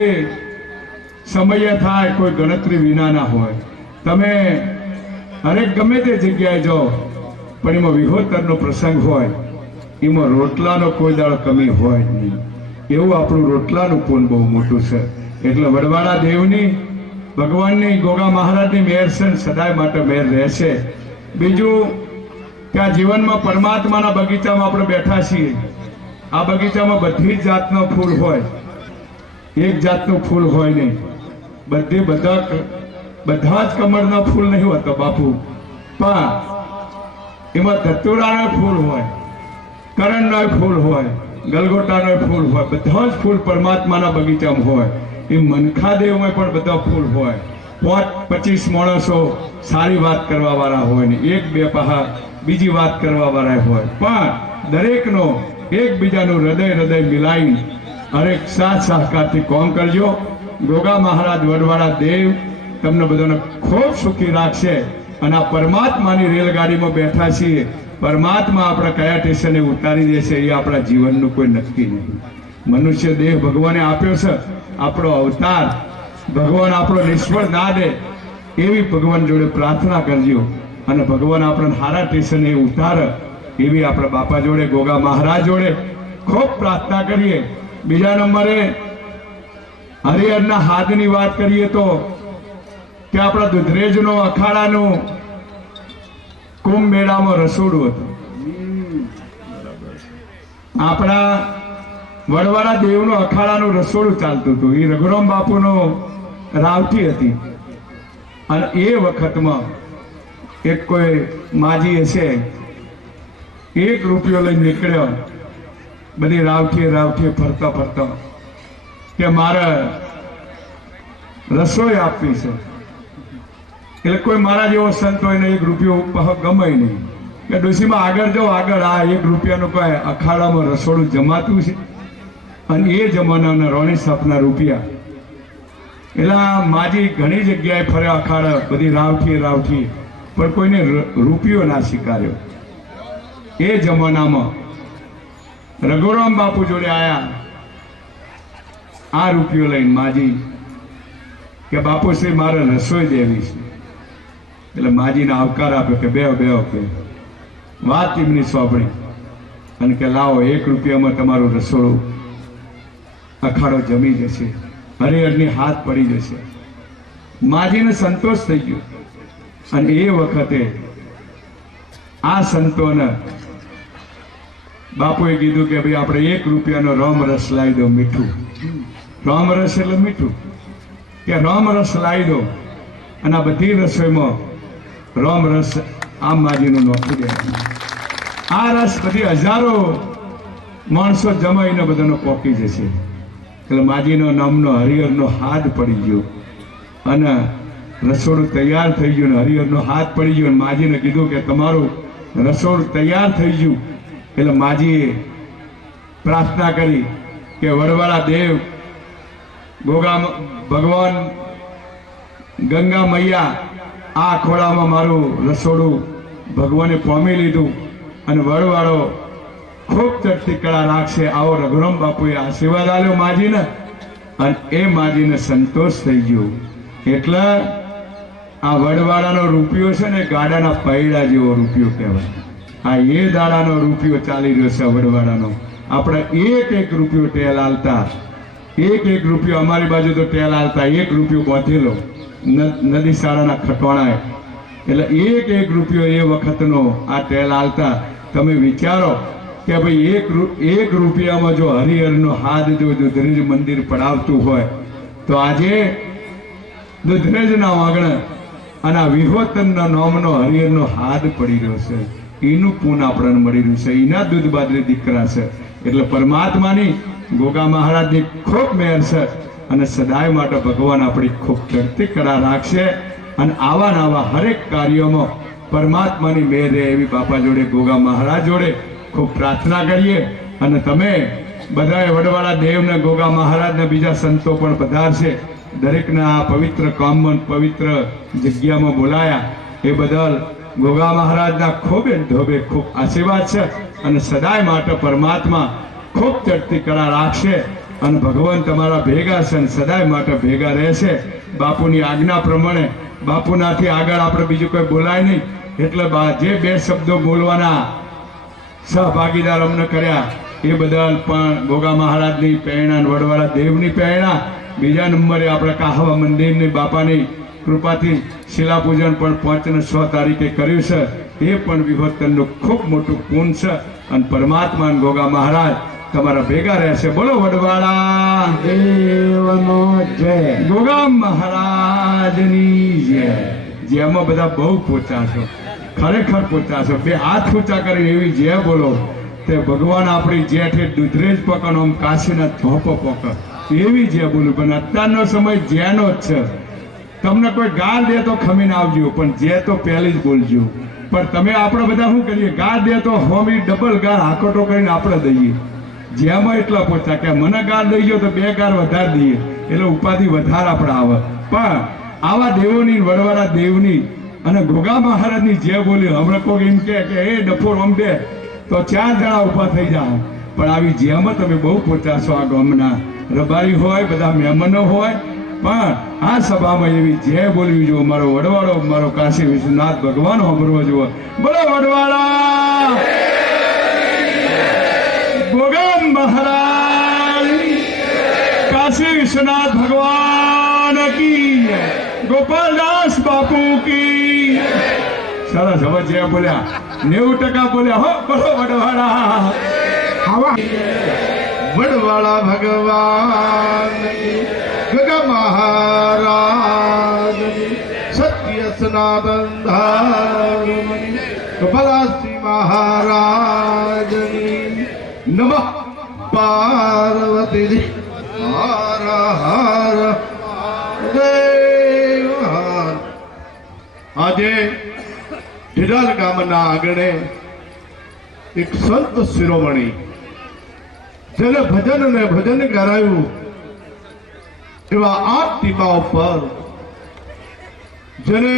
સમય થાય કોઈ ગણતરી વિના ના હોય. તમે હરેક ગમે તે જગ્યાએ જાઓ પણ એમાં વિહોતરનો પ્રસંગ હોય, એમાં રોટલાનો કોઈ દાડો કમી હોય જ નહીં. એવું આપણું રોટલાનું પૂન બહુ મોટું છે. એટલે વડવાળા દેવની, ભગવાનની, ગોગા મહારાજની મહેર છે, સદાય માટે મહેર રહેશે. બીજું કે આ જીવનમાં પરમાત્માના બગીચામાં આપણે બેઠા છીએ. આ બગીચામાં બધી જ જાતનો ફૂલ હોય, એક જાતનું ફૂલ હોય નહીં. બધા જ કમળના ફૂલ નહીં હોતો બાપુ, પણ એમાં ધતુરાનો ફૂલ હોય, કરણનો ફૂલ હોય, ગલગોટાનો ફૂલ હોય, બધા જ ફૂલ પરમાત્માના બગીચામાં હોય. એ મનખાદેવમાં પણ બધા ફૂલ હોય. 25 માણસો સારી વાત કરવા વાળા હોય ને એક બે પહા બીજી વાત કરવા વાળા હોય, પણ દરેકનો એકબીજાનું હૃદય મિલાવી હરેક સાથ સહકારથી કોમ કરજો. ગોગા મહારાજ વડવાળા દેવ તમને બધાને ખૂબ સુખી રાખશે. અને આ પરમાત્માની રેલગાડીમાં બેઠા છીએ. પરમાત્મા આપણે કયા સ્ટેશને ઉતારી દેશે એ આપણા જીવનનું કોઈ નક્કી નહીં. મનુષ્ય દેહ ભગવાને આપ્યો છે, આપણો અવતાર ભગવાન આપણો નિષ્ફળ ના દે એવી ભગવાન જોડે પ્રાર્થના કરજો. અને ભગવાન આપણને સારા સ્ટેશને ઉતારે એવી આપણા બાપા જોડે, ગોગા મહારાજ જોડે ખૂબ પ્રાર્થના કરીએ. બીજા નંબરે હરિહરના હાથની વાત કરીએ તો કે આપણા દુધરેજનો અખાડાનું કુંભ મેળામાં રસોડું હતું. આપણા વડવાળા દેવનું અખાડાનું રસોડું ચાલતું હતું. એ રઘુરામ બાપુનો રાવઠી હતી. અને એ વખતમાં એક કોઈ માજી હશે, 1 રૂપિયો લઈને નીકળ્યો બધી રાવઠીએ ફરતા કે મારે રસોઈ આપવી છે. એટલે કોઈ મારા જેવો સંત હોય ને 1 રૂપિયો ગમે નહીં કે ડોશીમાં આગળ જાઓ, આગળ આ 1 રૂપિયાનું કોઈ અખાડામાં રસોડું જમાતું છે. અને એ જમાનાના રોણી સાપના રૂપિયા. એટલે માજી ઘણી જગ્યાએ ફર્યા અખાડા, બધી રાવઠી પણ કોઈને રૂપિયો ના સ્વીકાર્યો. એ જમાનામાં રઘુરામ બાપુ જોડે આયા આ રૂપિયો લઈને માજી કે બાપુશ્રી મારે રસોઈ દેવી છે. એટલે માજીને આવકાર આપ્યો કે બે કે વાત એમની સોંપણી અને કે લાવો 1 રૂપિયામાં તમારું રસોડું અખાડો જમી જશે, હરિહરની હાથ પડી જશે. માજીને સંતોષ થઈ ગયો. અને એ વખતે આ સંતોને બાપુએ કીધું કે ભાઈ આપણે 1 રૂપિયાનો રામ રસ લાવી દો, મીઠું. રામ રસ એટલે મીઠું, કે રામ રસ લાવી દો. અને આ બધી રસોઈમાં રામ રસ આમ માજીનું નોખી દે. આ રસ બધી હજારો માણસો જમાઈને બધાનો પોકી જશે. એટલે માજીનો નામનો હરિહરનો હાથ પડી ગયો અને રસોડું તૈયાર થઈ ગયું. ને હરિહરનો હાથ પડી ગયો. માજીને કીધું કે તમારું રસોડું તૈયાર થઈ ગયું. એટલે માજીએ પ્રાર્થના કરી કે વડવાળા દેવ, ગોગા ભગવાન, ગંગા મૈયા, આ ખોળામાં મારું રસોડું ભગવાને પામી લીધું અને વડવાળો ખૂબ ચડતી કળા રાખશે. આવો રઘુરામ બાપુએ આશીર્વાદ આપ્યો માજીને. અને એ માજીને સંતોષ થઈ ગયો. એટલે આ વડવાળાનો રૂપિયો છે ને ગાડાના પૈડા જેવો રૂપિયો કહેવાય. આ એ દાડાનો રૂપિયો ચાલી રહ્યો છે વડવાળાનો. આપણે 1 રૂપિયો ટેલ આલતા, 1 રૂપિયો અમારી બાજુ તો ટેલ આલતા, 1 રૂપિયો બાંધેલો નદી શાળાના ખટવાણાએ. એટલે 1 રૂપિયો એ વખતનો આ ટેલ આલતા. તમે વિચારો કે ભાઈ 1 રૂપિયામાં જો હરિહરનો હાથ જો દુધરેજ મંદિર પડાવતું હોય તો આજે દુધરેજના વાગણે અને આ વિહોતનના નામનો હરિહરનો હાથ પડી રહ્યો છે. એનું પૂન આપણને મળી રહ્યું છે. એના દૂધ બાદરી દીકરા છે. એટલે પરમાત્માની, ગોગા મહારાજની ખૂબ મહેર છે. અને સદાય માટે ભગવાન આપણી ખૂબ ચડતી કળા રાખશે. અને આવા નવા હરેક કાર્યોમાં પરમાત્માની મહેર રહે એવી બાપા જોડે, ગોગા મહારાજ જોડે ખૂબ પ્રાર્થના કરીએ. અને તમે બધાએ વડવાળા દેવને, ગોગા મહારાજને, બીજા સંતો પણ પધારશે. દરેકને આ પવિત્ર કામમાં, પવિત્ર જગ્યામાં બોલાયા એ બદલ ગોગા મહારાજના ખૂબ આશીર્વાદ છે. અને સદાય માટે પરમાત્મા ખૂબ ચડતી કળા રાખશે. અને ભગવાન તમારા ભેગા છે અને સદાય માટે ભેગા રહેશે. બાપુની આજ્ઞા પ્રમાણે બાપુનાથી આગળ આપણે બીજું કોઈ બોલાય નહીં. એટલે જે બે શબ્દો બોલવાના સહભાગીદાર અમને કર્યા એ બદલ પણ ગોગા મહારાજની પ્રેરણા અને વડવાળા દેવની પ્રેરણા. બીજા નંબરે આપણે કાહવા મંદિરની બાપાની કૃપાથી શિલાપૂજન પણ 5 અને 6 તારીખે કર્યું છે. એ પણ વિભોત્તરનું ખૂબ મોટું પૂન છે અને પરમાત્મા ગોગા મહારાજ તમારા ભેગા રહેશે. બોલો વડવાળા દેવનો જય, ગોગા મહારાજની જય. જેમાં બધા બહુ પોચા છો, ખરેખર પોચા છો. 2 હાથ ઊંચા કરી એવી જય બોલો તે ભગવાન આપણી જેઠે દુધરેજ પકડ આમ કાશીના ધોપો પકડ એવી જય બોલું. પણ અત્યારનો સમય જેનો જ છે. તમને કોઈ ગાળ દે તો ખમીને આવજો, પણ જે તો પહેલી જ બોલજો. પણ તમે આપણે બધા શું કરીએ, ગાળ દે તો હોમી ડબલ ગાળ હાકોટો કરીને આપણે દઈએ. જેમાં એટલા પોચા કે મને ગાળ દઈ ગયો તો 2 ગાળ વધારે દઈએ, એટલે ઉપાધિ વધારે આપણે આવે. પણ આવા દેવોની વડવાળા દેવની અને ગોગા મહારાજની જે બોલી હમણાં કોઈ એમ કે એ ડફોર અંબે તો 4 જણા ઊભા થઈ જાય. પણ આવી જેમાં તમે બહુ પોચા છો. આ ગામના રબારી હોય, બધા મહેમાનો હોય, પણ આ સભામાં એવી જય બોલવી જુઓ. મારો વડવાળો મારો કાશી વિશ્વનાથ ભગવાન સાંભળવો જુઓ. બોલો વડવાળા ગોગા મહારાજ, કાશી વિશ્વનાથ ભગવાન કી, ગોપાલદાસ બાપુ કી. સરસ. હવે જે બોલ્યા 90% બોલ્યા હો. બોલો વડવાળા. વડવાળા ભગવાન ગોગા મહારાજ, સત્ય સનાતન ધર્મ ગોપાલદાસજી મહારાજ નમઃ. પાર્વતી હર હર દેવ. આજે ઢીડાલ ગામના આંગણે એક સંત શિરોમણી જેને ભજન અને ભજન કરાયું એવા 8 ટીપા ઉપર જેને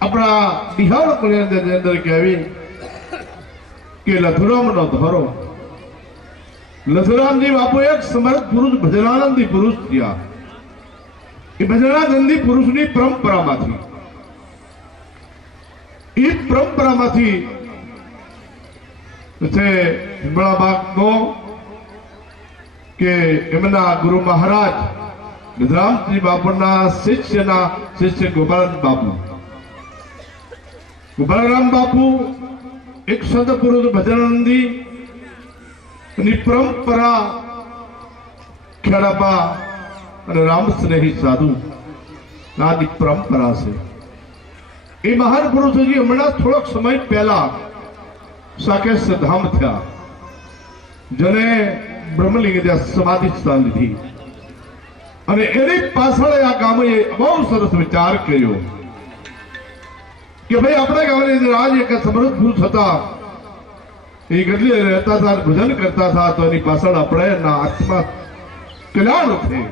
આપણા બિહાર ની અંદર કહેવી કે લધુરામનો ધરો. લધુરામજી બાપુ એક સમર્થ પુરુષ, ભજનાનંદી પુરુષ થયા. એ ભજનાનંદી પુરુષની પરંપરામાંથી હિંબળાબાગનો કે એમના ગુરુ મહારાજ ગજરામજી બાપુના શિષ્ય ગોપાલરામ બાપુ. ગોપાલરામ બાપુ એક સંત પુરુષ ભજનાનંદી ની પરંપરા ખેડાપા અને રામ સ્નેહી સાધુ આદિ પરંપરા છે. એ મહાન પુરુષોજી હમણાં થોડોક સમય પહેલા સાકેત ધામ થયા, જેને બ્રહ્મલિંગ સમાધિ સ્થાન લીધી. અને એની પાછળ આ ગામે બહુ સરસ વિચાર કર્યો કે ભાઈ આપણા ગામની અંદર આજ એક સમૃદ્ધ પુરુષ હતા, એ ગઢલી રહેતા હતા, ભજન કરતા હતા, તો એની પાછળ આપણે આત્મા કલ્યાણ થયું.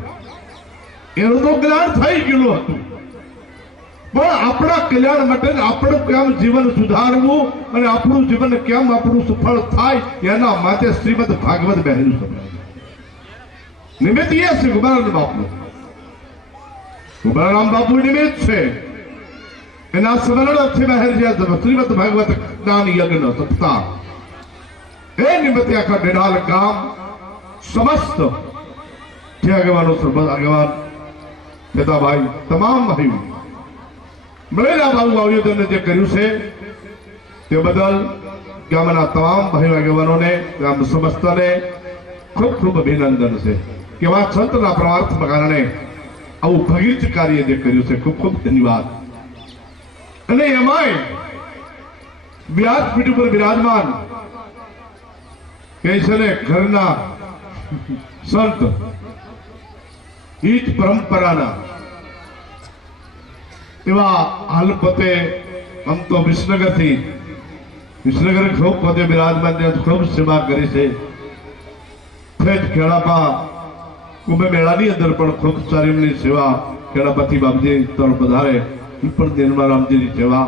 એનું તો કલ્યાણ થઈ ગયેલું હતું, પણ આપણા કલ્યાણ માટે આપણું કેમ જીવન સુધારવું અને આપણું જીવન કેમ આપણું સફળ થાય એના માટે શ્રીમદ ભાગવત બહેરું સમજાય. નિમિત્ત એ છે ગોપાલરામ બાપુ. ગોપાલરામ બાપુ નિમિત્ત છે. એના સ્મરણથી બહેર જે શ્રીમદ ભાગવત જ્ઞાન યજ્ઞ સપ્તાહ એ નિમિત્તે આખા ઢેડાલ ગામ સમસ્ત જે આગેવાનો સરબત આગેવાન પિતાભાઈ તમામ ભાઈઓ મળેલા બાબુ આયોજન જે કર્યું છે તે બદલ ગામના તમામ ભાઈઓ આગેવાનોને, ગામ સમસ્તને ખૂબ ખૂબ અભિનંદન છે કે આ સંતના પ્રવાર્થના કારણે આવું ભગીરથ કાર્ય જે કર્યું છે. ખૂબ ખૂબ ધન્યવાદ. અને એમાંય વ્યાસપીઠ ઉપર બિરાજમાન કે છે ને ઘરના સંત, ઈજ પરંપરાના એવા હાલ પોતે આમ તો વિસનગર ખૂબ પોતે બિરાજમાન ખૂબ સેવા કરી છે. ખેડાપા કુંભ મેળાની અંદર પણ ખૂબ સારી એમની સેવા ખેડાપાથી બાપજી તરફ વધારે પણ નિર્મળરામજીની સેવા.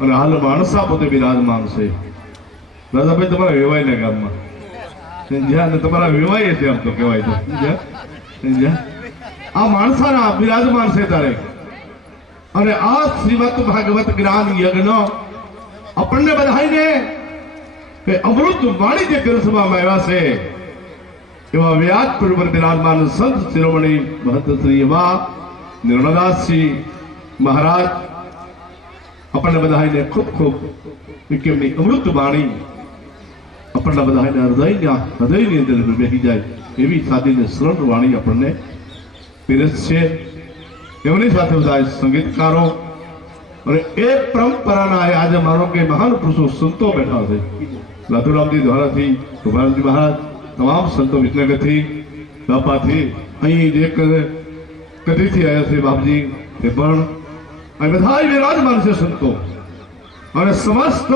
અને હાલ માણસા પોતે બિરાજમાન છે. દાદાભાઈ તમારા વેવાયના ગામમાં સમજ્યા ને તમારા વિવાય છે આમ તો કહેવાય તો સમજ્યા સમજ્યા આ માણસાના બિરાજમાન છે તારે અને આ શ્રીમદ ભાગવત જ્ઞાન યજ્ઞ આપણને બધાઈને કે અમૃત વાણી જે કલશમાં આવ્યા છે એવા વ્યાસપુર પર બિરાજમાન સંત શિરોમણી મહંત શ્રી એવા નિર્મદાસજી મહારાજ આપણને બધાઈને ખૂબ ખૂબ કેમની અમૃત વાણી આપણને બધાને હૃદયની અંદર બેસી જાય એવી સાદીને સરળ વાણી આપણને પીરસ છે એમની સાથે બધા સંગીતકારો અને એ પરંપરાના આજે માનો કે મહાન પુરુષો સંતો બેઠા છે લાતુરામજી દ્વારાથી ગોપાલજી મહારાજ તમામ સંતો વિસનગરથી બાપાથી અહીં જે કદીથી આવ્યા છે બાપજી તે પણ અહીં બધા વિરાજમાન છે સંતો અને સમસ્ત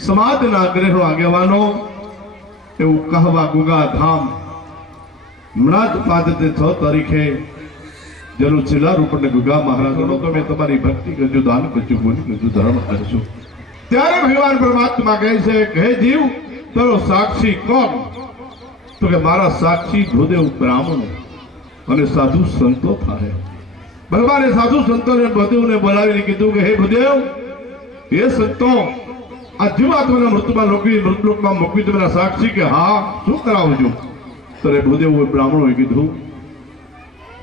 સમાજના ગ્રહો આગેવાનો એવું કહવા ગુગા ધામ હમણાં જ 5 તારીખે જરૂર છેલ્લા રૂપને ગુગા મહારાજનો તમે તમારી ભક્તિ કરજો દાન કરજો બોલી કરજો ધર્મ કરજો ત્યારે ભગવાન પરમાત્મા કહે છે કે હે જીવ તારો સાક્ષી કોણ તો કે મારા સાક્ષી ભૂદેવ બ્રાહ્મણો અને સાધુ સંતો થાય ભગવાને સાધુ સંતોને ભૂદેવને બોલાવીને કીધું કે હે ભૂદેવ એ સંતો આ જીવાત્માના મૃતલોકમાં મૂકવી તમારા સાક્ષી કે હા શું કરાવું છું ત્યારે ભૂદેવ બ્રાહ્મણોએ કીધું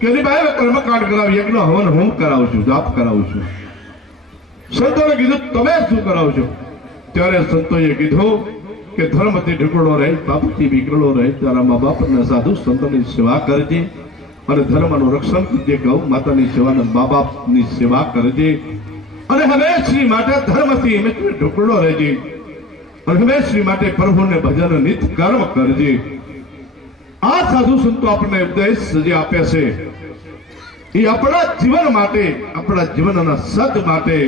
કે એની ભાઈ કર્મકાંડ કરાવી યજ્ઞ હવન હોમ કરાવું છું જાપ કરાવું છું સંતોએ કીધું તમે શું કરાવો છો ત્યારે સંતોએ કીધું કે ધર્મથી ઢગલો રહે પાપથી વિકળો રહે તારા મા બાપના સાધુ સંતોની સેવા કરજે અને ધર્મનું રક્ષણ કરજે ગૌ માતાની સેવા અને મા બાપની સેવા કરજે અને હંમેશની માટે ધર્મથી ઢોકળો રહેજે અને હંમેશની માટે પ્રભુને ભજન નિત કર્મ કરજે આ સાધુ સંતો આપણને ઉપદેશ જે આપે છે એ આપણા જીવન માટે આપણા જીવનના સત માટે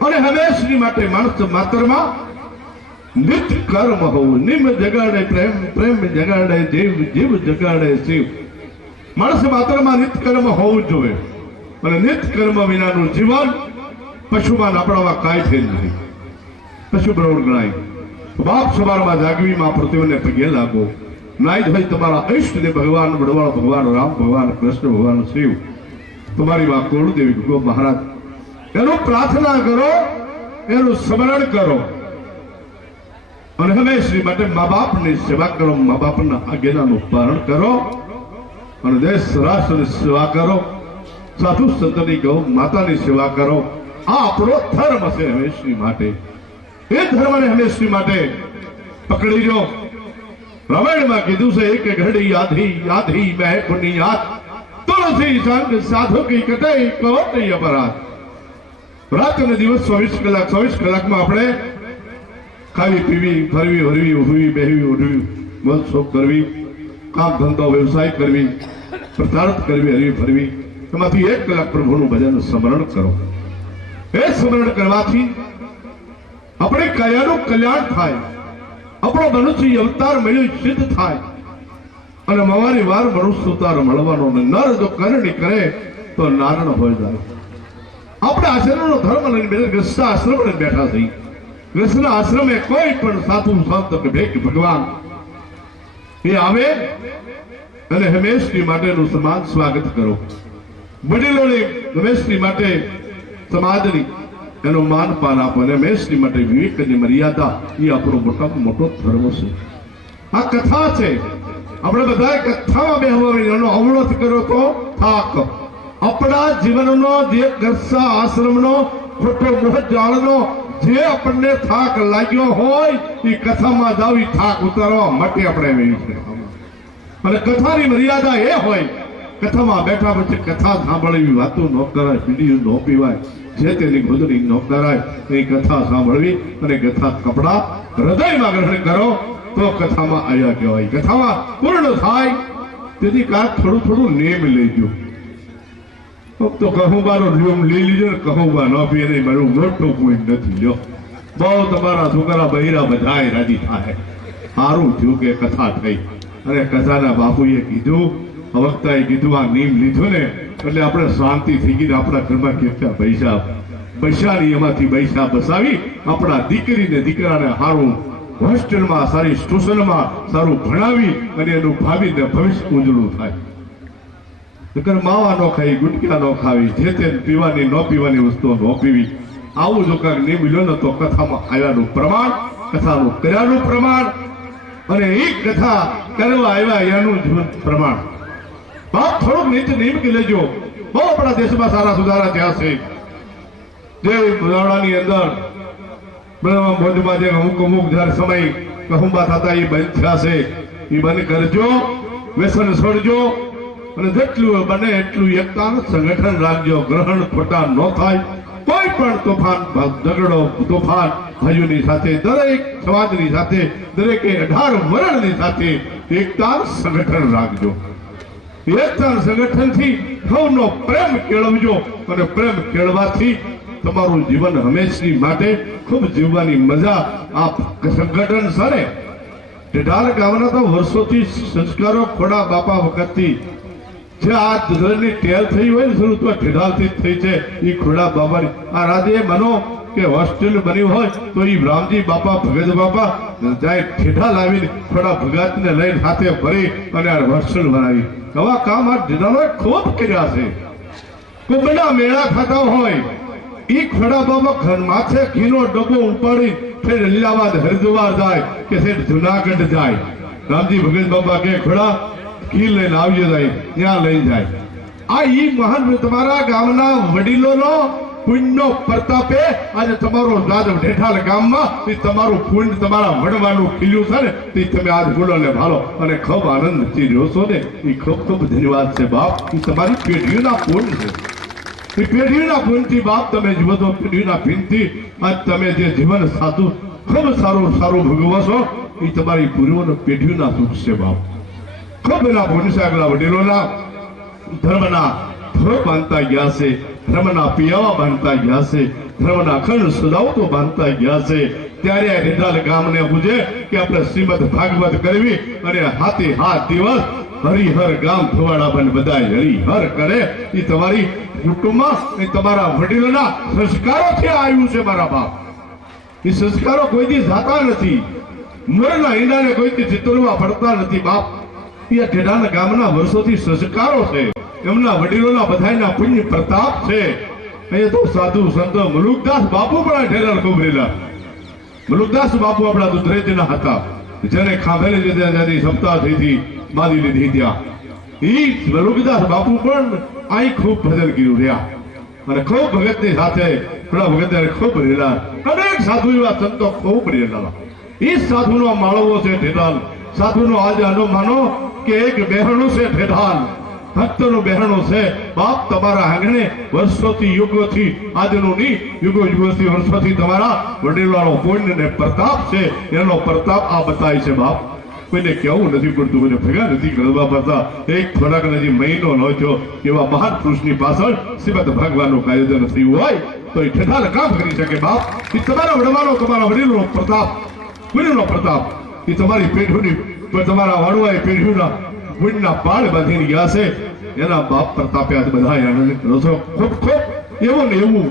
અને હંમેશની માટે માણસ માત્રમાં નિત કર્મ હોવું નિમ જગાડે પ્રેમ પ્રેમ જગાડે જીવ જીવ જગાડે શિવ માણસ માત્રમાં નિત કર્મ હોવું જોઈએ અને નિત કર્મ વિનાનું જીવન પશુમાં આપણામાં કાંઈ થઈ નથી પશુ બરોબર ગણાય બાપ સવારમાં જાગવીમાં પૃથ્વીને પગે લાગો નાઈ ધોઈ તમારા ઈષ્ટદેવ ભગવાન વડવાળો ભગવાન રામ ભગવાન કૃષ્ણ ભગવાન શિવ તમારી માં કુળદેવી ગો મહારાજ એનું પ્રાર્થના કરો એનું સ્મરણ કરો અને હંમેશની માટે મા બાપની સેવા કરો મા બાપના આજ્ઞાનું પાલન કરો અને દેશ રાષ્ટ્રની સેવા કરો સાધુ સંતની ગૌ માતાની સેવા કરો આ આપણો ધર્મ છે હંમેશની માટે એ ધર્મને હંમેશની માટે પકડી લો રામાયણમાં કીધું છે એક ઘડી આધી આધી મેં પુની યાદ તુલસી સંગ સાધુ કી કટે કવટ અપરાધ રાત અને દિવસ 24 કલાકમાં આપણે ખાવી પીવી ફરવી હરવી ઉભવી બેહવી ઉઠવી મોજ શોખ કરવી કામ ધંધો વ્યવસાય કરવી પ્રતારત કરવી હરવી ફરવી એમાંથી 1 કલાક પ્રભુનું ભજન સ્મરણ કરો એ સ્મરણ કરવાથી આપણે કયાનું કલ્યાણ થાય આપણો મનુષ્ય અવતાર મળ્યો સિદ્ધ થાય અને મવારી વાર મનુષ્ય અવતાર મળવાનો નર જો કરણી કરે તો નારણ હોય જાય આપણે આશ્રમનો ધર્મ લઈને બેઠા ગ્રસ્ત આશ્રમ લઈને બેઠા થઈ ગ્રસ્ત આશ્રમે કોઈ પણ સાધુ સંત કે ભેગ ભગવાન એ આવે અને હંમેશની માટેનું સમાન સ્વાગત કરો વડીલોને હંમેશની માટે સમાજની એનું માનપાન આપો અને હંમેશની માટે વિવેકની મર્યાદા એ આપણો મોટામાં મોટો ધર્મ છે આ કથા છે આપણે બધા કથામાં બેહવાની એનો અવરોધ કર્યો તો થાક આપણા જીવનનો જે ગરસા આશ્રમનો ખોટો મોહ જાળનો જે આપણને થાક લાગ્યો હોય એ કથામાં જાવી થાક ઉતારવા માટે આપણે આવી છે અને કથાની મર્યાદા એ હોય કથામાં બેઠા પછી કથા સાંભળવી વાતો ન કરાય પીડીયું ન પીવાય જે તેની ગોદડી ન કરાય એ કથા સાંભળવી અને કથા કપડા હૃદયમાં ગ્રહણ કરો તો કથામાં આયા કહેવાય કથામાં પૂર્ણ થાય તેથી કાંક થોડું થોડું નેમ લેજો તો કહુબાનો નિયમ લઈ લીજો ને કહુબા ન પીએ નહીં મારું મોટું કોઈ નથી લ્યો બહુ તમારા છોકરા બૈરા બધાય રાજી થાય સારું થયું કે કથા થઈ અને કથાના બાપુએ કીધું વક્તાએ કીધું આ નિયમ લીધો ને એટલે આપણે શાંતિ થઈ ગઈ આપણા ઘરમાં કેટલા પૈસા એમાંથી પૈસા બસાવી આપણા દીકરીને દીકરાને સારું હોસ્ટેલમાં સારી ટ્યુશનમાં સારું ભણાવી અને એનું ભાવિ ને ભવિષ્ય ઉજળું થાય. નકર માવા ન ખાઈ, ગુટકા ન ખાવી, જે તે પીવાની ન પીવાની વસ્તુઓ ન પીવી. આવું જો કાંઈક નહીં મળ્યો ને તો કથામાં આવ્યાનું પ્રમાણ, કથાનું કર્યાનું પ્રમાણ અને એ કથા કરવા આવ્યા એનું જીવન પ્રમાણ. બાપ થોડુંક નીચે નીમકી લેજો. બહુ આપણા દેશમાં સારા સુધારા થયા છે. જે ગામડાની અંદર મોજમાં જે અમુક જયારે સમય કહુંબા થતા એ બંધ થયા છે, એ બંધ કરજો, વ્યસન છોડજો અને જેટલું બને એટલું એકતાનું સંગઠન રાખજો. ગ્રહણ ખોટા ન થાય. કોઈ પણ તોફાન, ઝઘડો, તોફાન ભાઈઓની સાથે, દરેક સમાજની સાથે, દરેકે 18 વર્ણની સાથે એકતા સંગઠન રાખજો. એકતા સંગઠનથી સૌનો પ્રેમ કેળવજો અને પ્રેમ કેળવાથી તમારું જીવન હંમેશની માટે ખૂબ જીવવાની મજા આ સંગઠન સરે. ઢેઢાલ ગામના તો વર્ષોથી સંસ્કારો ખોડા બાપા વખતથી જે આ ધર્મની ટેલ થઈ હોય ને શરૂ તો ઢેઢાલથી જ થઈ છે. એ ખોડા બાપાની આ રાજે માનો કે હોસ્ટેલ બન્યું હોય તો એ રામજી બાપા, ભગત બાપા જાય ઢેઢાલ આવીને ખોડા ભગતને લઈને સાથે ભરી અને આ હોસ્ટેલ બનાવી. આવા કામ આ ઢેઢાલોએ ખૂબ કર્યા છે. કોબના મેળા ખાતા હોય એ ખોડા બાબા ઘર માથે ઘીનો ડબ્બો ઉપાડી ફેર અલ્લાહાબાદ, હરિદ્વાર જાય કે ફેર જુનાગઢ જાય. રામજી ભગત બાબા કે ખોડા ઘી લઈને આવી જાય, ત્યાં લઈ જાય. આ ઈ મહાન તમારા ગામના વડીલોનો પુણ્યનો પ્રતાપે આજે તમારો રાજ ઢેઠાલ ગામમાં એ તમારું પુણ્ય, તમારા વડવાનું ખીલ્યું છે ને તે તમે આજ બોલો ને ભાલો અને ખૂબ આનંદથી રહ્યો છો ને એ ખૂબ ખૂબ ધન્યવાદ છે બાપ. એ તમારી પેઢીઓના પુણ્ય છે. એ પેઢીના પુણ્યથી બાપ તમે જીવો છો. પેઢીના પુણ્યથી આજ તમે જે જીવન સાધુ ખૂબ સારું સારું ભોગવો છો એ તમારી પૂર્વોના પેઢીઓના સુખ છે બાપ. ખૂબ એના પુણ્ય છે. આગલા વડીલોના ધર્મના ધોર બાંધતા ગયા છે, ધર્મના પિયાવા બાંધતા ગયા છે, ધર્મના અખંડ સદાવતો બાંધતા ગયા છે. ત્યારે આ ઢેઢાલ ગામને પૂછે કે આપણે શ્રીમદ ભાગવત કરવી અને હાથે હાથ દિવસ હરિહર ગામ ફવાડા બન બધાય હરિહર કરે. એ તમારી કુટુંબમાં એ તમારા વડીલોના સંસ્કારોથી આવ્યું છે મારા બાપ. એ સંસ્કારો કોઈથી જાતા નથી. મરના ઈંડાને કોઈથી ચિત્તોડવા પડતા નથી બાપ. એ ઢેઢાલ ગામના વર્ષોથી સંસ્કારો છે. એમના વડીલોના બધાયના પુણ્ય પ્રતાપ છે. અહીંયા તો સાધુ સંતો મલુકદાસ બાપુ પણ ઢેરાલ ખૂબ રહેલા. મલુકદાસ બાપુ આપણા દુધરેજના હતા. જેને ખાંભેલી લીધે સપ્તાહ થઈ બાંધી લીધી ત્યાં. એ મલુકદાસ બાપુ પણ અહીં ખૂબ ભજન કર્યું રહ્યા અને ખૂબ ભગતની સાથે થોડા ભગત ખૂબ રહેલા. અનેક સાધુ એવા સંતો ખૂબ રહેલા. એ સાધુનો માળવો છે ઢેઢાલ. સાધુનો આજે આનો માનો કે એક બહેણું છે ઢેઢાલ. ભક્તનું બહેણું છે બાપ. તમારા આંગણે વર્ષોથી યુગોથી આજનું નહીં, યુગોથી વર્ષોથી તમારા વડીલોનો પુણ્ય ને પ્રતાપ છે. એનો પ્રતાપ આ બતાય છે બાપ. કોઈને કહેવું નથી પડતું, કોઈને ભેગા નથી કરવા પડતા. એક થોડાક નજી મહિનો ન થયો એવા મહાન પુરુષની પાછળ શ્રીમદ ભગવાનનું આયોજન થયું હોય તો એ ઢેઢાલ કામ કરી શકે બાપ. એ તમારા વડવાનો, તમારા વડીલોનો પ્રતાપ, પુણ્યનો પ્રતાપ. એ તમારી પેઢીની, તમારા વાળવાએ પેઢીઓના પુણ્યના પાળ બાંધીને ગયા છે. એના બાપ પ્રતાપે આજ બધા આનંદ કરો છો. ખૂબ ખૂબ એવું ને એવું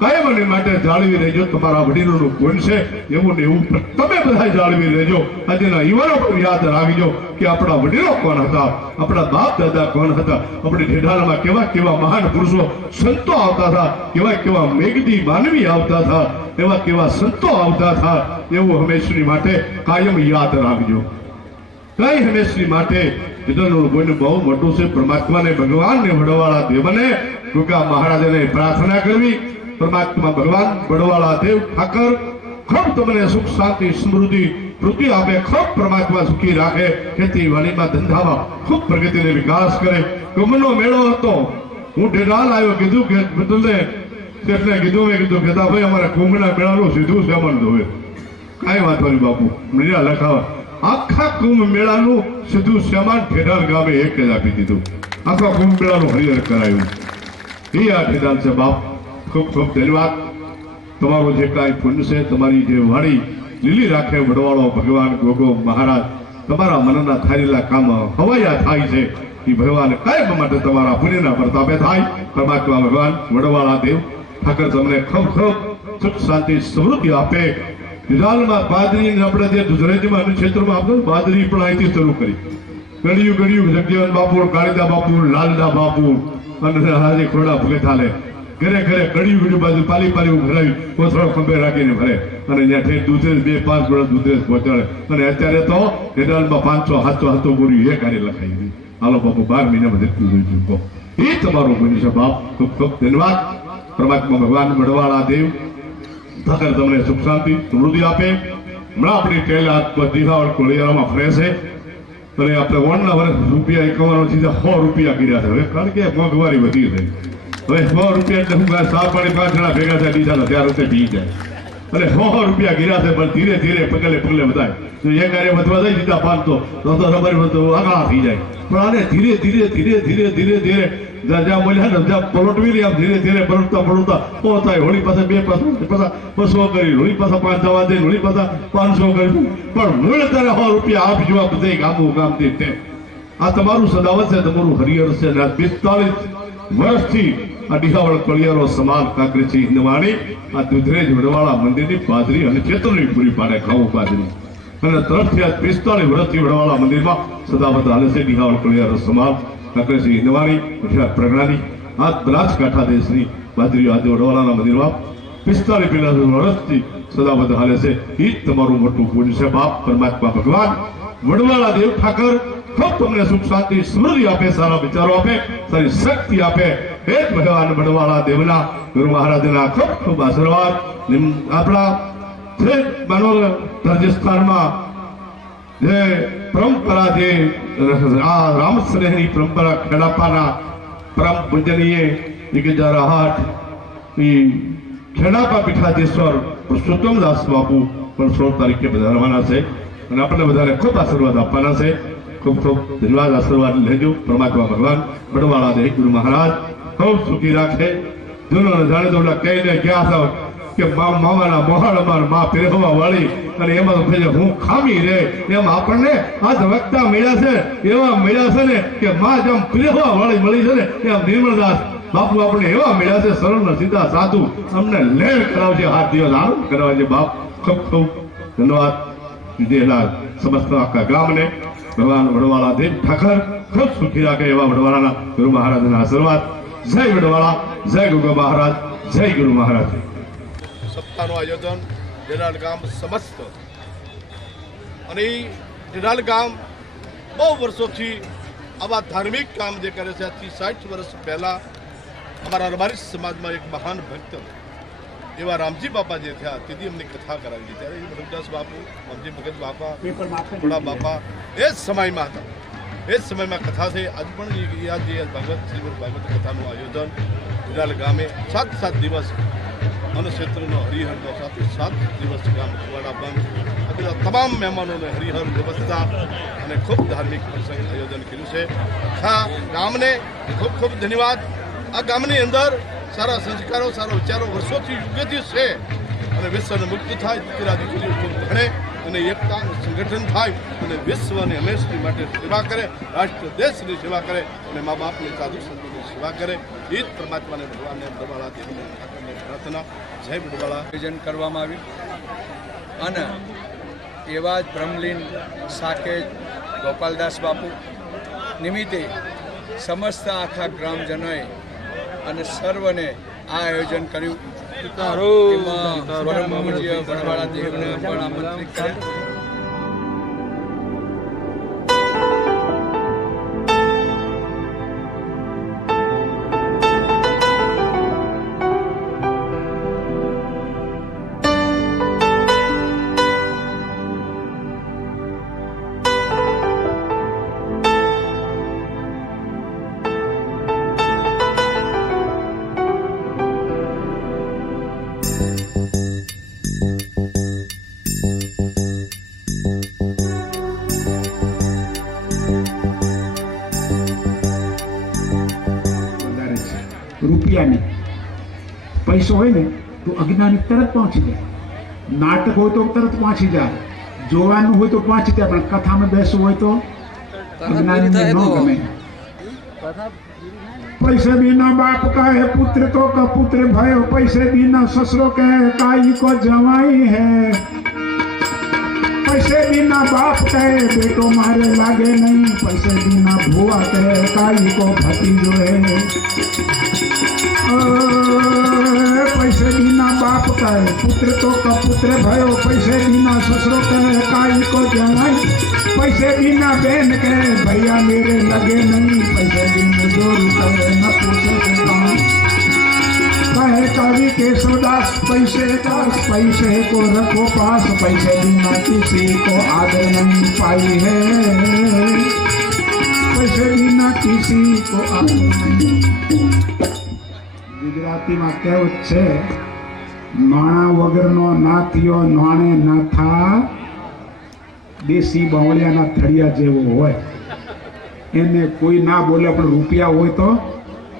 કાયમ માટે જાળવી રહેજો. તમારા વડીલોનું પુણ્ય છે એવું ને એવું તમે બધા જાળવી રહેજો. આજના યુવાનો પણ યાદ રાખજો કે આપણા વડીલો કોણ હતા, આપણા બાપ દાદા કોણ હતા. આપણે ઢેઢાલમાં કેવા કેવા મહાન પુરુષો સંતો આવતા હતા, કેવા કેવા મેઘદી માનવી આવતા હતા, એવા કેવા સંતો આવતા હતા. એવું હંમેશની માટે કાયમ યાદ રાખજો. કઈ હંમેશની માટે પિતરનું પુણ્ય બહુ મોટું છે. પરમાત્માને, ભગવાનને, વડવાળા દેવને, ટૂંકા મહારાજાને પ્રાર્થના કરવી. પરમાત્મા ભગવાન વડવાળા દેવ ઠાકર ખૂબ તમને સુખ શાંતિ સમૃદ્ધિ પૃથ્વી આપે. ખૂબ પરમાત્મા સુખી રાખે. ખેતીવાડીમાં ધંધામાં ખૂબ પ્રગતિને વિકાસ કરે. કુંભનો મેળો હતો. હું ઢેઢાલ આવ્યો, કીધું કે મિત્રને શેઠને કીધું, મેં કીધું કેતા ભાઈ અમારે કુંભના મેળાનું સીધું સેવન ધોવે. કાંઈ વાંધો નહીં બાપુ, મીડિયા લખાવા. આખા કુંભ મેળાનું સીધું સામાન ઢેઢાલ ગામે એક જ આપી દીધું. આખા કુંભ મેળાનું હરિહર કરાયું. એ આ ઢેઢાલ છે બાપ. ખૂબ ખૂબ ધન્યવાદ. તમારું જે કાંઈ પુણ્ય છે, તમારી જે વાણી લીલી રાખે વડવાળો ભગવાન ગોગો મહારાજ, તમારા મનના થારેલા કામ હવાયા થાય છે. એ ભગવાન કાયમ માટે તમારા પુણ્યના પ્રતાપે થાય. પરમાત્મા ભગવાન વડવાળા દેવ ઠાકર તમને ખૂબ ખૂબ સુખ શાંતિ સમૃદ્ધિ આપે. વિરાલમાં બાદરી આપણે જે ગુજરાતીમાં ક્ષેત્રમાં આપણે બાદરી પણ અહીંથી શરૂ કરી ગળિયું ગળિયું જગજીવન બાપુ કાળીદા બાપુ લાલદા બાપુ અને હાજી ખોડા ભગત હાલે ઘરે ઘરે ગળિયું ગળિયું બાજુ પાલી પાલી ભરાવી કોથળો ખંભે રાખીને ભરે અને ત્યાં ઠેર દૂધે 2-5 ગોળા દૂધે પહોંચાડે અને અત્યારે તો વિરાલમાં 500-700 બોરી એક હારે લખાઈ ગઈ હાલો બાપુ 12 મહિનામાં જેટલું જોઈ ચૂકો એ તમારું બન્યું છે બાપ ખૂબ ખૂબ ધન્યવાદ પરમાત્મા ભગવાન વડવાળા દેવ ઠાકર તમને સુખ શાંતિ સમૃદ્ધિ આપે હમણાં આપણી ટેલા દિહાવળ કોળિયારામાં ફરે છે અને આપણે વણના વર્ષ રૂપિયા 51 100 રૂપિયા કર્યા છે હવે કારણ કે મોંઘવારી વધી ગઈ હવે 100 રૂપિયા એટલે હું સા પાણી 5 જણા ભેગા થાય દીધા ત્યારે રૂપિયા પી જાય અને 100 રૂપિયા કર્યા છે પણ ધીરે ધીરે પગલે પગલે વધાય તો એ કાર્ય વધવા જાય સીધા 500 તો ખબર આગળ થઈ જાય પણ આને ધીરે ધીરે ધીરે ધીરે ધીરે ધીરે જ્યાં બોલ્યા ને જ્યાં પલોટવી રહી આમ ધીરે ધીરે પલટતા પલટતા પહોંચાય હોળી પાસે 2 પાછા 200 કરી હોળી પાછા 5 જવા દે હોળી પાછા 500 કરી પણ મૂળ તારે 100 રૂપિયા આપજો આ બધે ગામો ગામથી તે આ તમારું સદાવત છે તમારું હરિહર છે અને 45 વર્ષથી આ દિહાવળ કળિયારો સમાન કાંકરેજી હિંદવાણી આ દુધરેજ વડવાળા મંદિરની બાદરી અને ચેતવણી પૂરી પાડે ખાવું બાદરી અને તરફથી આ 45 વર્ષથી વડવાળા મંદિરમાં સદાવત હાલે છે દિહાવળ કળિયારો સમાન કાંકરેજી હિંદવાણી પ્રગણાની આ બનાસકાંઠા દેશની બાદરી આજે વડવાળાના મંદિરમાં 45 વર્ષથી સદાવત હાલે છે એ તમારું મોટું પુણ્ય છે બાપ પરમાત્મા ભગવાન વડવાળા દેવ ઠાકર ખૂબ તમને સુખ શાંતિ સમૃદ્ધિ આપે સારા વિચારો આપે સારી શક્તિ આપે હે ભગવાન વડવાળા દેવના ગુરુ મહારાજના ખૂબ ખૂબ આશીર્વાદ આપણા માનો રાજસ્થાનમાં જે પરંપરા જે આ રામ સ્નેહની પરંપરા ખેડાપાના પરમ પૂજનીય 1008 ખેડાપા પીઠાધીશ્વર પુરુષોત્તમદાસ બાપુ પણ 16 તારીખે પધારવાના છે અને આપણને બધાને ખૂબ આશીર્વાદ આપવાના છે ખૂબ ખૂબ ધન્યવાદ આશીર્વાદ લેજો પરમાત્મા ભગવાન વડવાળા દેવ ગુરુ મહારાજ ખૂબ સુખી રાખે જૂનો જાણે તો કહીને ગયા હતા કે મામાના મોહાળમાં માં પહેરવા વાળી અને એમાં તો થઈ હું ખામી રે એમ આપણને આ વક્તા મળ્યા છે એવા મળ્યા છે ને કે માં જેમ પહેરવા વાળી મળી છે ને એમ નિર્મળદાસ બાપુ આપણે એવા મળ્યા છે સરળ ને સીધા સાધુ અમને લેર કરાવજે હાથ દિવસ આનંદ કરાવજે બાપ ખૂબ ખૂબ ધન્યવાદ વિજયલાલ સમસ્ત આખા ગામને ભગવાન વડવાળા દેવ ઠાકર ખૂબ સુખી રાખે એવા વડવાળાના ગુરુ મહારાજના આશીર્વાદ જય વડવાળા જય ગુરુ મહારાજ જય ગુરુ મહારાજ સપ્તાહનું આયોજન જેલાલ ગામ સમસ્ત અને જેલાલ ગામ બહુ વર્ષોથી આવા ધાર્મિક કામ જે કરે છે આજથી 60 વર્ષ પહેલા અમારા રબારી સમાજમાં એક મહાન ભક્ત એવા રામજી બાપા જે થયા તેથી એમની કથા કરાવી ત્યારે ભગતદાસ બાપુ રામજી ભગત બાપા થોડા બાપા એ જ સમયમાં હતા એ જ સમયમાં કથા થઈ આજ પણ યાદ જે ભાગવત શ્રીમદ ભાગવત કથાનું આયોજન જેલાલ ગામે 7 દિવસ અને ક્ષેત્રનો હરિહરનો સાથે 7 દિવસ ગામ કુવાડા બંધ આ બધા તમામ મહેમાનોને હરિહર વ્યવસ્થા અને ખૂબ ધાર્મિક પ્રસંગ આયોજન કર્યું છે આખા ગામને ખૂબ ખૂબ ધન્યવાદ આ ગામની અંદર સારા સંસ્કારો સારા વિચારો વર્ષોથી યુગથી છે અને વિશ્વને મુક્ત થાય દીકરા દીકરીઓ ખૂબ ભણે અને એકતા સંગઠન થાય અને વિશ્વને હંમેશની માટે સેવા કરે રાષ્ટ્ર દેશની સેવા કરે અને મા બાપની સાધુ સંતોની સેવા કરે એ જ પરમાત્માને ભગવાનને વડવાળા દેવને ઠાકરને પ્રાર્થના જય વડવાળા આયોજન કરવામાં આવ્યું અને એવા જ બ્રહ્મલીન સાકેત ગોપાલદાસ બાપુ નિમિત્તે સમસ્ત આખા ગ્રામજનોએ અને સર્વને આ આયોજન કર્યું એમાં પરમ પૂજ્ય વડવાળા દેવને પણ આમંત્રિત કર્યા રૂપિયાની પૈસો હોય ને તો અજ્ઞાની તરત પહોંચી જાય નાટક હોય તો તરત પહોંચી જાય જોવાનું હોય તો પહોંચી જાય પણ કથામાં બેસવું હોય તો અજ્ઞાની ન ગમે पैसे बिना बाप का है पुत्र तो का पुत्र भयो पैसे बिना ससुरो के काई को जवाई है पैसे बिना बाप कहे बेटो मारे लागे नहीं, पैसे बिना भुआ कहे काई को भतीजो है। पैसे बिना बाप कहे पुत्र तो कपुत्र भयो, पैसे बिना ससुरो कहे काई को जनाई, पैसे बिना बहन कहे भैया मेरे लगे नहीं, पैसे बिना जोरू कहे न पूछे काम। कहे कवि केशवदास पैसे दास, पैसे को रखो पास, पैसे बिना किसी को आदर नहीं पाई है, पैसे बिना किसी को आदर नहीं। गुजराती में कहेवत छे, नाणा वगरनो नाथियो नाणे ना था, देशी बावळियाना थड़िया जेवो होय। એને કોઈ ના બોલે પણ રૂપિયા હોય તો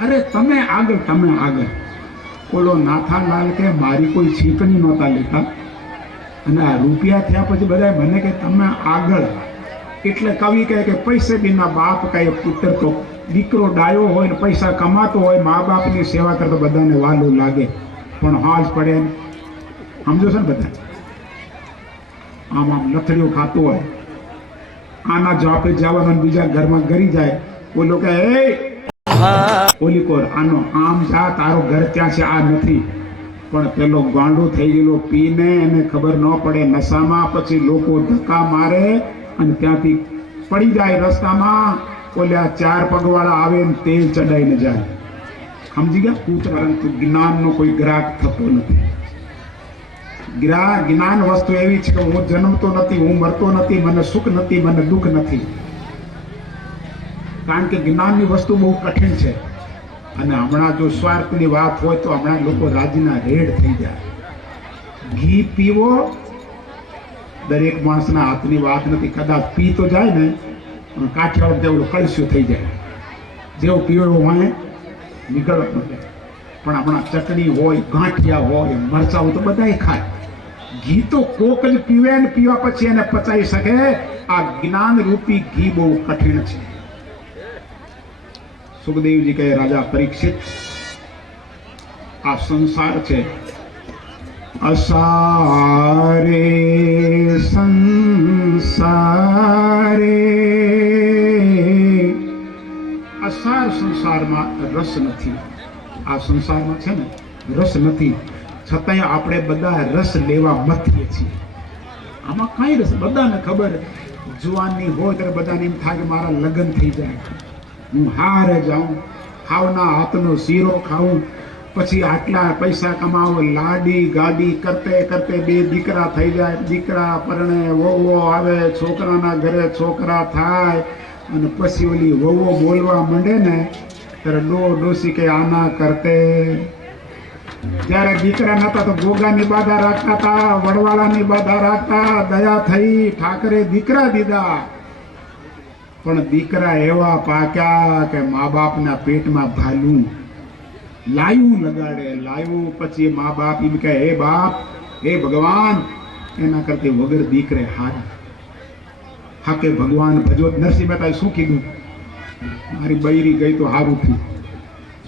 અરે તમે આગળ। ઓલો નાથાલાલ કે મારી કોઈ છીકણી નહોતા લેતા અને આ રૂપિયા થયા પછી બધા મને કે તમે આગળ। એટલે કવિ કહે કે પૈસે बिना બાપ કહે પુત્ર તો દીકરો ડાયો હોય ને પૈસા કમાતો હોય, મા બાપની સેવા કરતો બધાને વાલું લાગે, પણ હાજ પડે સમજો છો ને બધા આમ લથડીઓ ખાતો હોય, આના જવાબે જવાનું બીજા ઘરમાં ગરી જાય, ઓલો કે એ ઓલી કોર આનો આમ જા તારો ઘર ત્યાં છે આ નથી, પણ પેલો ગાંડો થઈ ગયેલો પીને એને ખબર ન પડે નશામાં, પછી લોકો ધક્કા મારે અને ત્યાંથી પડી જાય રસ્તામાં, ઓલા 4 પગવાળા આવે ને તેલ ચડાઈને જાય। સમજી ગયા? પરંતુ જ્ઞાનનો કોઈ ગ્રાહક થતો નથી। જ્ઞાન વસ્તુ એવી છે કે હું જન્મતો નથી, હું મરતો નથી, મને સુખ નથી, મને દુઃખ નથી, કારણ કે જ્ઞાનની વસ્તુ બહુ કઠિન છે। અને હમણાં જો સ્વાર્થની વાત હોય તો હમણાં લોકો રાજીના રેડ થઈ જાય। ઘી પીવો દરેક માણસના હાથની વાત નથી, કદાચ પી તો જાય ને કાઠિયાવાડ જેવડું કળસ્યું થઈ જાય, જેવું પીવો હોય નીકળવા માટે, પણ હમણાં ચટણી હોય, ગાંઠિયા હોય, મરચા હોય તો બધાય ખાય। ઘી તો કોક જ પીવે ને પીવા પછી એને પચાવી શકે। આ જ્ઞાન રૂપી ઘી બહુ કઠિન છે। सुखदेव जी कहे राजा परीक्षित आ संसार छे असारे संसारे, असार संसार में रस नहीं, आ संसार में छे ने रस नहीं, छतांय आपणे बधा रस लेवा मथीए छीए। आमां काई रस बधाने खबर जुवानी होय त्यारे बधाने एम थाय के मारा लग्न थई जाय, હું હારે જાઉં, ખાવના હાથનો શીરો ખાઉં, પછી આટલા પૈસા કમાવો, લાડી ગાડી કરતે કરતે 2 દીકરા થઈ જાય, દીકરા પરણે વહુઓ આવે, છોકરાના ઘરે છોકરા થાય, અને પછી ઓલી વહુઓ બોલવા માંડે ને ત્યારે ડોસી કે આના કરતે। જ્યારે દીકરા નતા તો ગોગાની બાધા રાખતા હતા, વડવાળાની બાધા રાખતા, દયા થઈ ઠાકરે દીકરા દીધા, પણ દીકરા એવા પાક્યા કે મા બાપના પેટમાં ભાલું લાયું લગાડે, લાયું પછી મા બાપ એમ કહે હે બાપ હે ભગવાન એના કરતે વગર દીકરે હારા। હા કે ભગવાન ભજો। નરસિંહ મહેતાએ શું કીધું? મારી બૈરી ગઈ તો હારું થયું,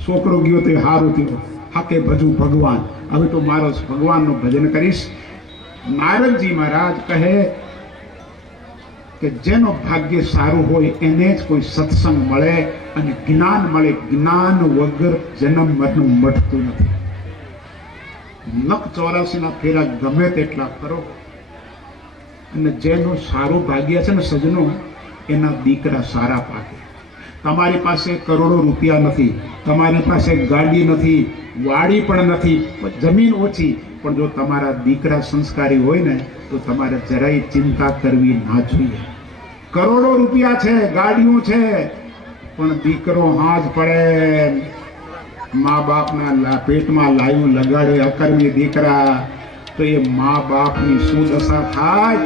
છોકરો ગયો તો હારું થયું, હા કે ભજું ભગવાન, હવે તો મારો ભગવાનનું ભજન કરીશ। નારદજી મહારાજ કહે કે જેનો ભાગ્ય સારું હોય એને જ કોઈ સત્સંગ મળે અને જ્ઞાન મળે, જ્ઞાન વગર જન્મ મરણ મટતું નથી। નખ 84 ફેરા ગમે તેટલા કરો, અને જેનું સારું ભાગ્ય છે ને સજનો એના દીકરા સારા પાકે। તમારી પાસે કરોડો રૂપિયા નથી, તમારી પાસે ગાડી નથી, વાડી પણ નથી, જમીન ઓછી, પણ જો તમારા દીકરા સંસ્કારી હોય ને તો તમારે જરાય ચિંતા કરવી ના જોઈએ। કરોડો રૂપિયા છે, ગાડીઓ છે, પણ દીકરો હાજ પડે, મા બાપના પેટમાં લાયું લગાડે અકર્મી દીકરા, તો એ મા બાપની શું દશા થાય?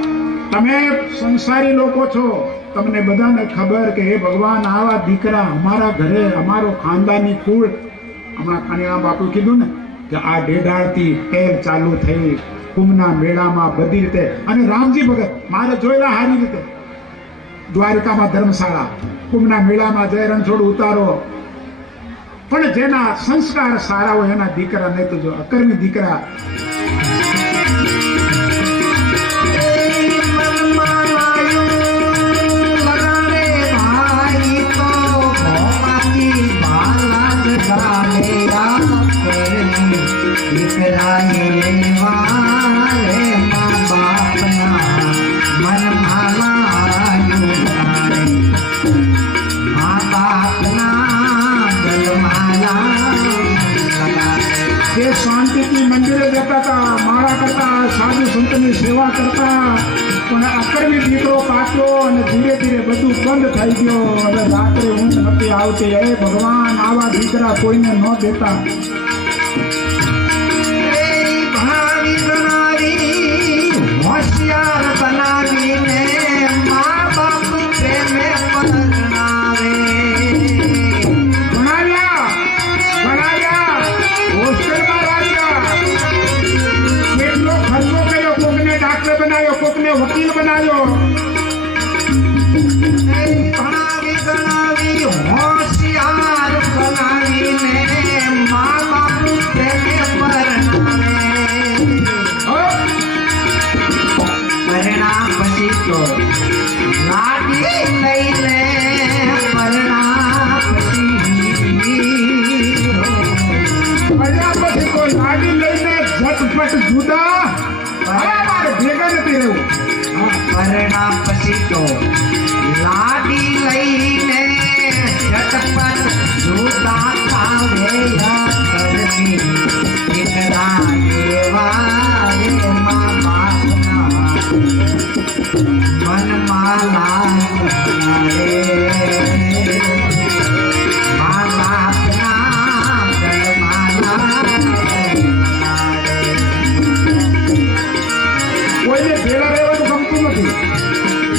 તમે સંસારી લોકો છો, તમને બધાને ખબર કે હે ભગવાન આવા દીકરા અમારા ઘરે, અમારો ખાનદાની કુળ। હમણાં કાનિયા બાપુ કીધું ને કે આ ડેડાળથી ટેર ચાલુ થઈ કુંભના મેળામાં બધી રીતે, અને રામજી ભગત મારે જોયેલા સારી રીતે દ્વારકામાં ધર્મશાળા, કુંભના મેળામાં જય રણછોડ ઉતારો, પણ જેના સંસ્કાર સારા હોય એના દીકરા, નહીં તો જો અકર્મી દીકરા बापना गलमाला ये शांति की मंदिरे देता था, माळा करता, साधु संतनी सेवा करता, पण अकरमी दीकरो पाक्यो અને ધીરે ધીરે બધું બંધ થઈ ગયો. હવે રાત્રે ઊંઘ નથી આવતી. હે ભગવાન, આવા દીકરા કોઈને ન દેતા. भावी बनावी होशियार बनावीने माँ बाप प्रेम परणावे ભણાવ્યા હોસ્ટેલમાં રાખ્યા, કેટલો ખર્ચો કર્યો, કોકને ડાક્ટર બનાવ્યો, કોકને વકીલ બનાવ્યો. भावी बनावी होशियार बनावीने माँ बाप प्रेम परणावे परिणाम પછી તો લાડી લઈને પરિણામ પછી પડ્યા પછી તો લાડી લઈને ઝટપટ જુદા. હવે મારે ભેગા નથી રહેવું. પરિણામ પછી તો લાડી લઈને ઝટપટ જુદા થાવે કરવી દીકરા એવા રે મા બાપના મનમાં લાગે મા બાપના ગળમાં કોઈને ભેગા રહેવાનું ગમતું નથી.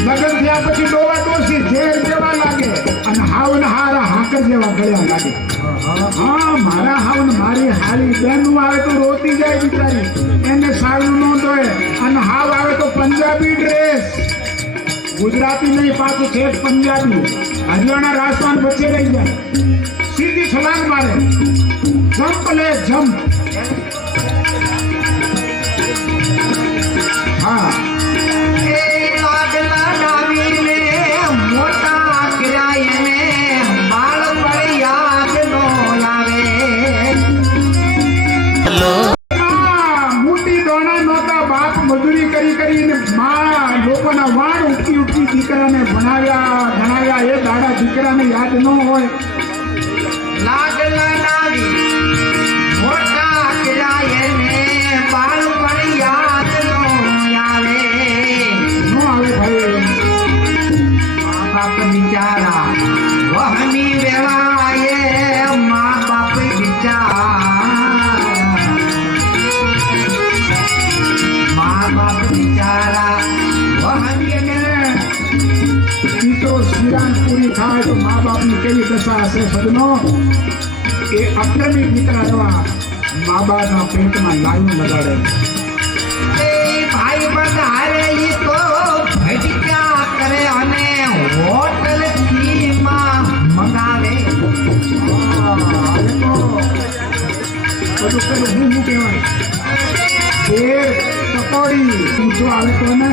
લગ્ન થયા પછી ડોવા ડોસી ઝેર જેવા લાગે અને હાવ ને હારા હાકર જેવા ગળ્યા લાગે. હા, મારા હાવ ને મારી હારી બેનું આવે તો રોતી જાય બિચારી, એને સારું ન ધોય. અને હાવ આવે તો પંજાબી ડ્રેસ, ગુજરાતી નહીં પાછું છે પંજાબી, હરિયાણા રાજસ્થાન વચ્ચે રહી જાય, સીધી છલાંગ મારે, જમ્પ લે જમ્પ. હા, એ લાડલા ડાવીને મોટા કર્યાને બાળ પર યાદ નો આવે મોટી દોણા નહોતા, બાપ મજૂરી કરી કરીને માં લોકોના વાણ ઉઠી ઉઠી દીકરાને ભણાવ્યા ભણાવ્યા. એ દાડા દીકરાને યાદ ન હોય. લાડલા ડાવી મોટા કર્યાને બાળ પર યાદ નો આવે ન આવે ભાઈ. મા બાપ બિચારા વહની વેળાએ મા બાપ બિચારા મા બાપ બિચારા વહની દીકરો શિરાન પૂરી થાય તો મા બાપની કેવી દશા હશે સદનો. એ અક્રમી દીકરા એવા મા બાપના પેટમાં લાઈન લગાડે. ભાઈ વધારે ઈ તો ભટક્યા કરે અને હોટલ થી માં મંગાવે બધું પેલું હું કહેવાય શેર પકોડી ઊંચો આવે તો ને.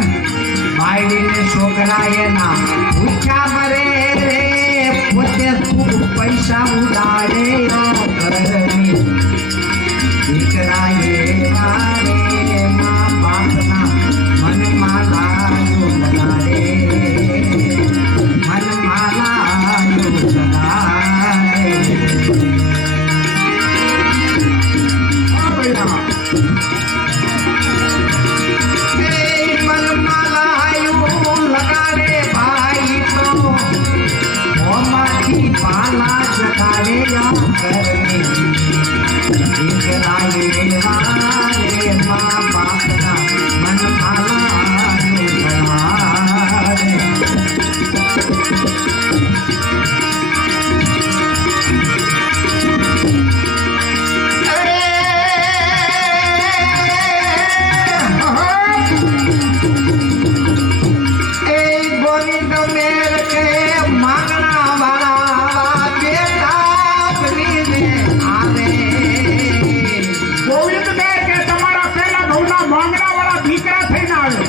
ભાઈ ને છોકરા એના ભૂખ્યા મરે રે પોતે ખૂબ પૈસા ઉડાડે ઘરની દીકરા એવા રે મા બાપના મનમાં લાયો લગાડે મનમાં લાયો લગાડે હા ભાઈ હા. મનમાં લાયો લગાડે ભાઈ તો મોમાંથી પાલા જગાડે ઘરની દીકરા એવા રે મા બાપના મનમાં લાયો લગાડે ગોવિંદ મેર કે માંગણા વાળા બેટા બનીને આવે ગોવિંદ મેર કે તમારા પહેલા ઘઉંના માંગણા વાળા દીકરા થઈને આવે.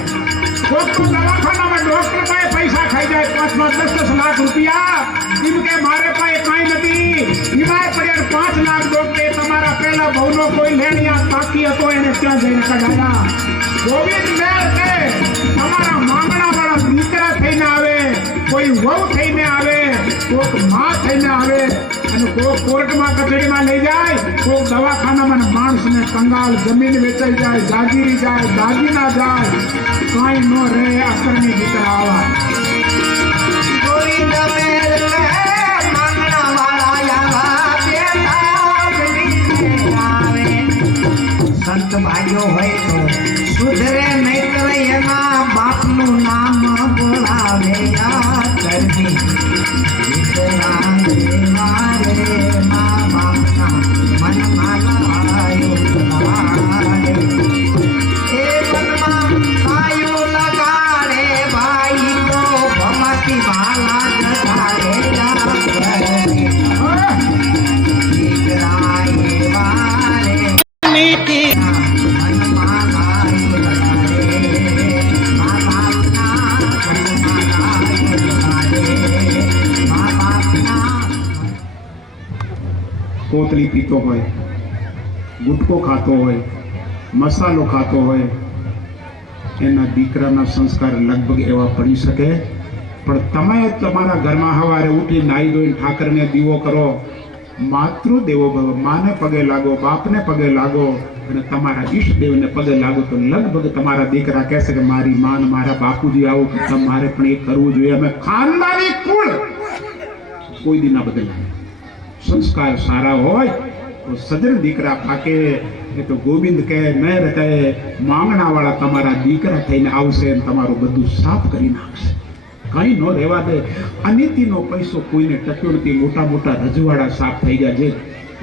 કોક તો દવાખાનામાં ડોક્ટર પાસે પૈસા ખાઈ જાય 5-10 લાખ રૂપિયા. એમ કે મારે પાસે કાંઈ નથી, બીમાર પડ્યા 5 લાખ ડોક્ટરે તમારા પહેલા ઘઉંનો કોઈ લેણિયા બાકી હતો એને ત્યાં જઈને કઢાયા. ગોવિંદ મેર કે તમારા માંગણા વાળા દીકરા થઈને આવે, કોઈ વહુ થઈને આવે કોક માં થઈને આવે અને કોક કોર્ટમાં કચેરીમાં લઈ જાય, કોક દવાખાનામાં માણસને કંગાલ, જમીન વેચાઈ જાય, જાગીરી જાય, દાગીના જાય, કાંઈ ન રહે. અકરની દીકરા આવા ગોવિંદ મેલ માંગણા વાળા આવા બેઠા આવે. સંત ભાઈઓ હોય તો સુધરે નહીં તો એના બાપનું નામ બોલાવે. કરની દીકરા મારે મા બાપના મનમાં લાયો લગાડે. એ મનમાં લાયો લગાડે ભાઈ તો ભમતી ભાલા જગાડે. દીકરા એ વારે મીઠી મનમાં લાયો લગાડે. મા બાપના મનમાં લાયો લગાડે. મા બાપના કોતલી પીતો હોય, ગુટકો ખાતો હોય, મસાલો ખાતો હોય, એના દીકરાના સંસ્કાર લગભગ એવા પડી શકે. પણ તમે તમારા ઘરમાં સવારે ઉઠી નાઈ ધોઈને ઠાકરને દીવો કરો, માતૃ દેવો ભવ, માને પગે લાગો, બાપને પગે લાગો અને તમારા ઈષ્ટદેવને પગે લાગો, તો લગભગ તમારા દીકરા કહેશે કે મારી માન, મારા બાપુજી આવું કરતા, મારે પણ એ કરવું જોઈએ. અમે ખાનદાની કુળ કોઈ દી ના બદલાય. સંસ્કાર સારા હોય તો સજ્જન દીકરા પાકે. એ તો ગોવિંદ કહે, મેર કહે, માંગણા વાળા તમારા દીકરા થઈને આવશે અને તમારું બધું સાફ કરી નાખશે. કઈ ન રહેવા દે. અનિતિનો પૈસો કોઈને ટક્યો નથી. મોટા મોટા રજવાડા સાફ થઈ ગયા. જે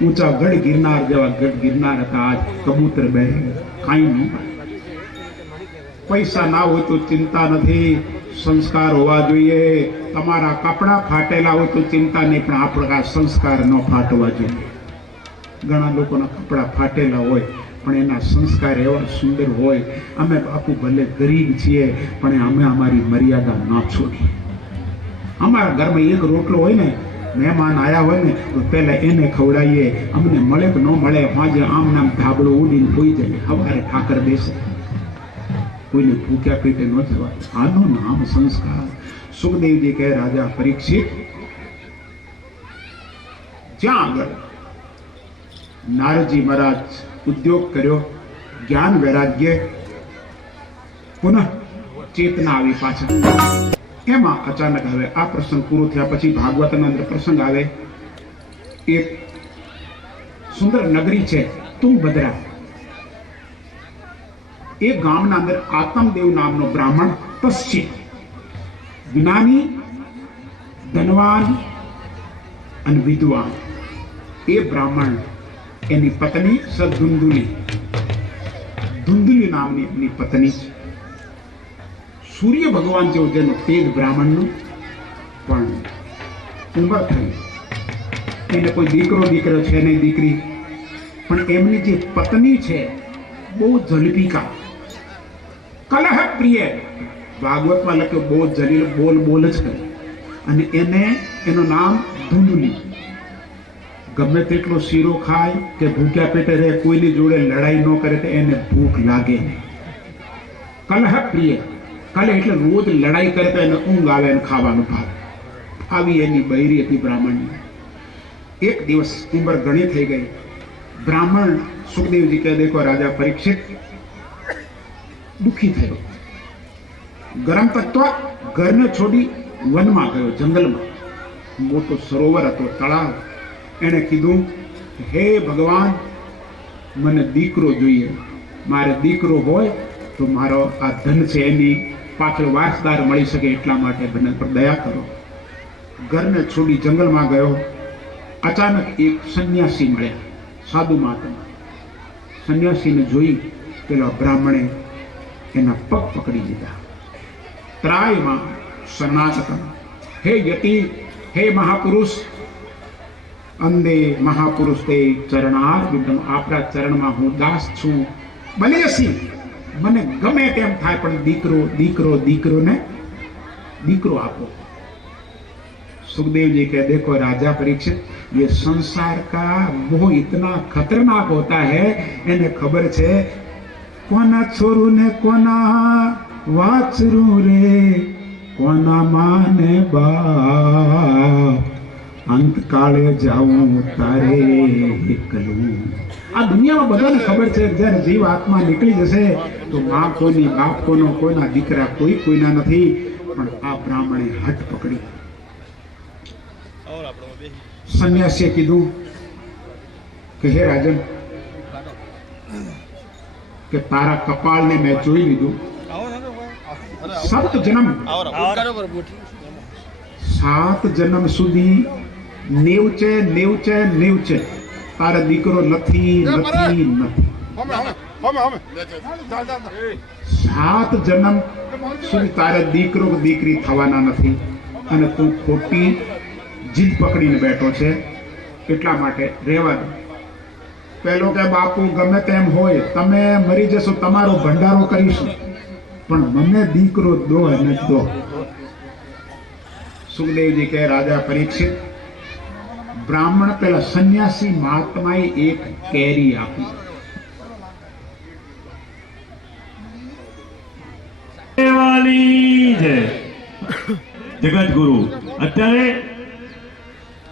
ઊંચા ગઢ ગિરનાર જેવા ગઢ ગિરનાર હતા, આજ કબૂતર બે કઈ ન. પૈસા ના હોય તો ચિંતા નથી, સંસ્કાર હોવા જોઈએ. તમારા કપડા ફાટેલા હોય તો ચિંતા નહીં, પણ આપણા સંસ્કાર ન ફાટવા જોઈએ. ઘણા લોકોના કપડા ફાટેલા હોય પણ એના સંસ્કાર એવા સુંદર હોય. અમે બાપુ ભલે ગરીબ છીએ પણ અમે અમારી મર્યાદા ના છોડીએ. અમારા ઘરમાં એક રોટલો હોય ને, મહેમાન આવ્યા હોય ને તો પહેલા એને ખવડાવીએ. અમને મળે કે ન મળે, આજે આમ નામ ધાબળો ઉડીને હોઈ જાય. સવારે ઠાકર બેસે, કોઈને ભૂખ્યા પેટે ન જવા. આનું નામ સંસ્કાર. સુખદેવજી કહે, રાજા પરીક્ષિત, જ્યાં આગળ નારદજી મહારાજ ઉદ્યોગ કર્યો, જ્ઞાન વૈરાગ્ય, પુનઃ ચેતના આવી પાછળ. એમાં અચાનક હવે આ પ્રસંગ પૂરો થયા પછી ભાગવતના અંદર પ્રસંગ આવે. એક સુંદર નગરી છે તુંગભદ્રા. એ ગામના અંદર આત્મદેવ નામનો બ્રાહ્મણ તસ્ય, જ્ઞાની, ધનવાન અને વિદ્વાન. એ બ્રાહ્મણ, એની પત્ની સદધુંધુલી, ધુંધુલી નામની એની પત્ની છે. સૂર્ય ભગવાન જેવો જેનો તેજ બ્રાહ્મણનું, પણ ઉંમર થઈ, એને કોઈ દીકરો છે નહીં, દીકરી. પણ એમની જે પત્ની છે બહુ ઝડપીકા, કલહ પ્રિય. ભાગવતમાં લખ્યો બહુ જલીલ, બોલ જ કરે. અને એનું નામ ધુંધુલી. ગમે તેટલો શીરો ખાય કે ભૂખ્યા પેટે રહે, કોઈની જોડે લડાઈ ન કરે તો એને ભૂખ લાગે નહીં. કલહ પ્રિય, કાલે એટલે રોજ લડાઈ કરે તો એને ઊંઘ આવે અને ખાવાનું ભાવે. આવી એની બૈરી હતી બ્રાહ્મણની. એક દિવસ ઉંમર ઘણી થઈ ગઈ. બ્રાહ્મણ સુખદેવજી કહે, દેખો રાજા પરીક્ષિત, દુઃખી થયો. ગરમ તત્વ ઘરને છોડી વનમાં ગયો, જંગલમાં. મોટો સરોવર હતો, તળાવ. એણે કીધું, હે ભગવાન, મને દીકરો જોઈએ. મારે દીકરો હોય તો મારો આ ધન છે એની પાછળ વારસદાર મળી શકે, એટલા માટે મને પર દયા કરો. ઘરને છોડી જંગલમાં ગયો. અચાનક એક સંન્યાસી મળ્યા, સાધુ મહાત્મા. સંન્યાસીને જોઈ પેલા બ્રાહ્મણે એના પગ પકડી લીધા. ત્રાયમાં શરણાગતમ, હે યતિ, હે મહાપુરુષ, અંદે મહાપુરુષ તે ચરણારવિંદમ, આપણા ચરણમાં હું દાસ છું. બલિયસી, મને ગમે તેમ થાય પણ દીકરોને દીકરો આપો. सुखदेव जी कह, देखो राजा परीक्षित, ये संसार का मोह इतना खतरनाक होता है, इन्हें खबर छे कोना छोरू ने कोना वाचरू रे, કોના માને બાપ અંતકાળે જાઉં તારે એકલું. આ દુનિયામાં બધાને ખબર છે કે જ્યારે જીવ આત્મા નીકળી જશે તો મા કોની, બાપ કોનો, કોઈના દીકરા કોઈ કોઈના નથી. પણ આ બ્રાહ્મણે હઠ પકડી. સંન્યાસીએ કીધું કે હે રાજન, કે તારા કપાળને મેં જોઈ લીધું. 7 જન્મ 7 જન્મ સુધી નેવચે તારા દીકરો નથી નથી નથી. 7 જન્મ સુધી તારે દીકરો કે દીકરી થવાના નથી. અને તું ખોટી જીદ પકડીને બેઠો છે. એટલા માટે રહેવા દો. પેલો કે બાપુ ગમે તેમ હોય, તમે મરી જશો, તમારો ભંડારો કરીશું, પણ મને દીકરો દો અને દો. સુખદેવજી કહે રાજા પરીક્ષિત, બ્રાહ્મણ પેલા સંન્યાસી મહાત્માએ એક કેરી આપી. જગત ગુરુ અત્યારે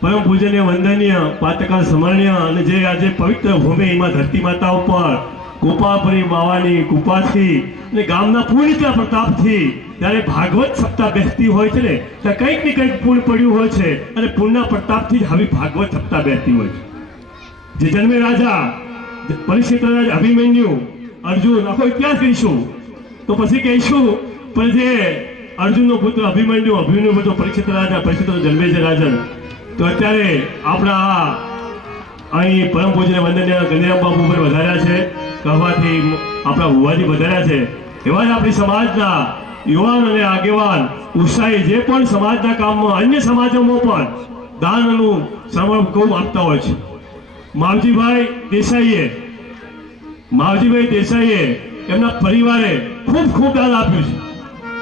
પરમ પૂજનીય વંદનીય પાતકા સ્મરણીય અને જે આજે પવિત્ર ભૂમિ એમાં ધરતી માતા ઉપર ગોપાલપુરી બાવાની કૃપાથી અને ગામના પુણ્ય પ્રતાપથી ત્યારે ભાગવત સપ્તાહ બેસતી હોય છે ને, ત્યાં કંઈક ને કંઈક પુણ્ય પડ્યું હોય છે અને પુણ્યના પ્રતાપથી જ આવી ભાગવત સપ્તાહ બેસતી હોય છે. જે જન્મે રાજા પરીક્ષિત રાજા અભિમન્યુ અર્જુન આખો ઇતિહાસ કહીશું તો પછી કહીશું, પણ જે અર્જુનનો પુત્ર અભિમન્યુ પુત્ર પરીક્ષિત જન્મે છે રાજન. તો અત્યારે આપણા અહીં પરમ પૂજ્ય વંદનીય ગંગારામ બાપુ ઉપર વધાર્યા છે, કહેવાથી આપણા ભુવાજી વધાર્યા છે. એવા જ આપણી સમાજના યુવાન અને આગેવાન ઉત્સાહી જે પણ સમાજના કામમાં અન્ય સમાજોમાં પણ દાનનું સમર્પણ ખૂબ આપતા હોય છે. માવજીભાઈ દેસાઈએ એમના પરિવારે ખૂબ દાન આપ્યું છે.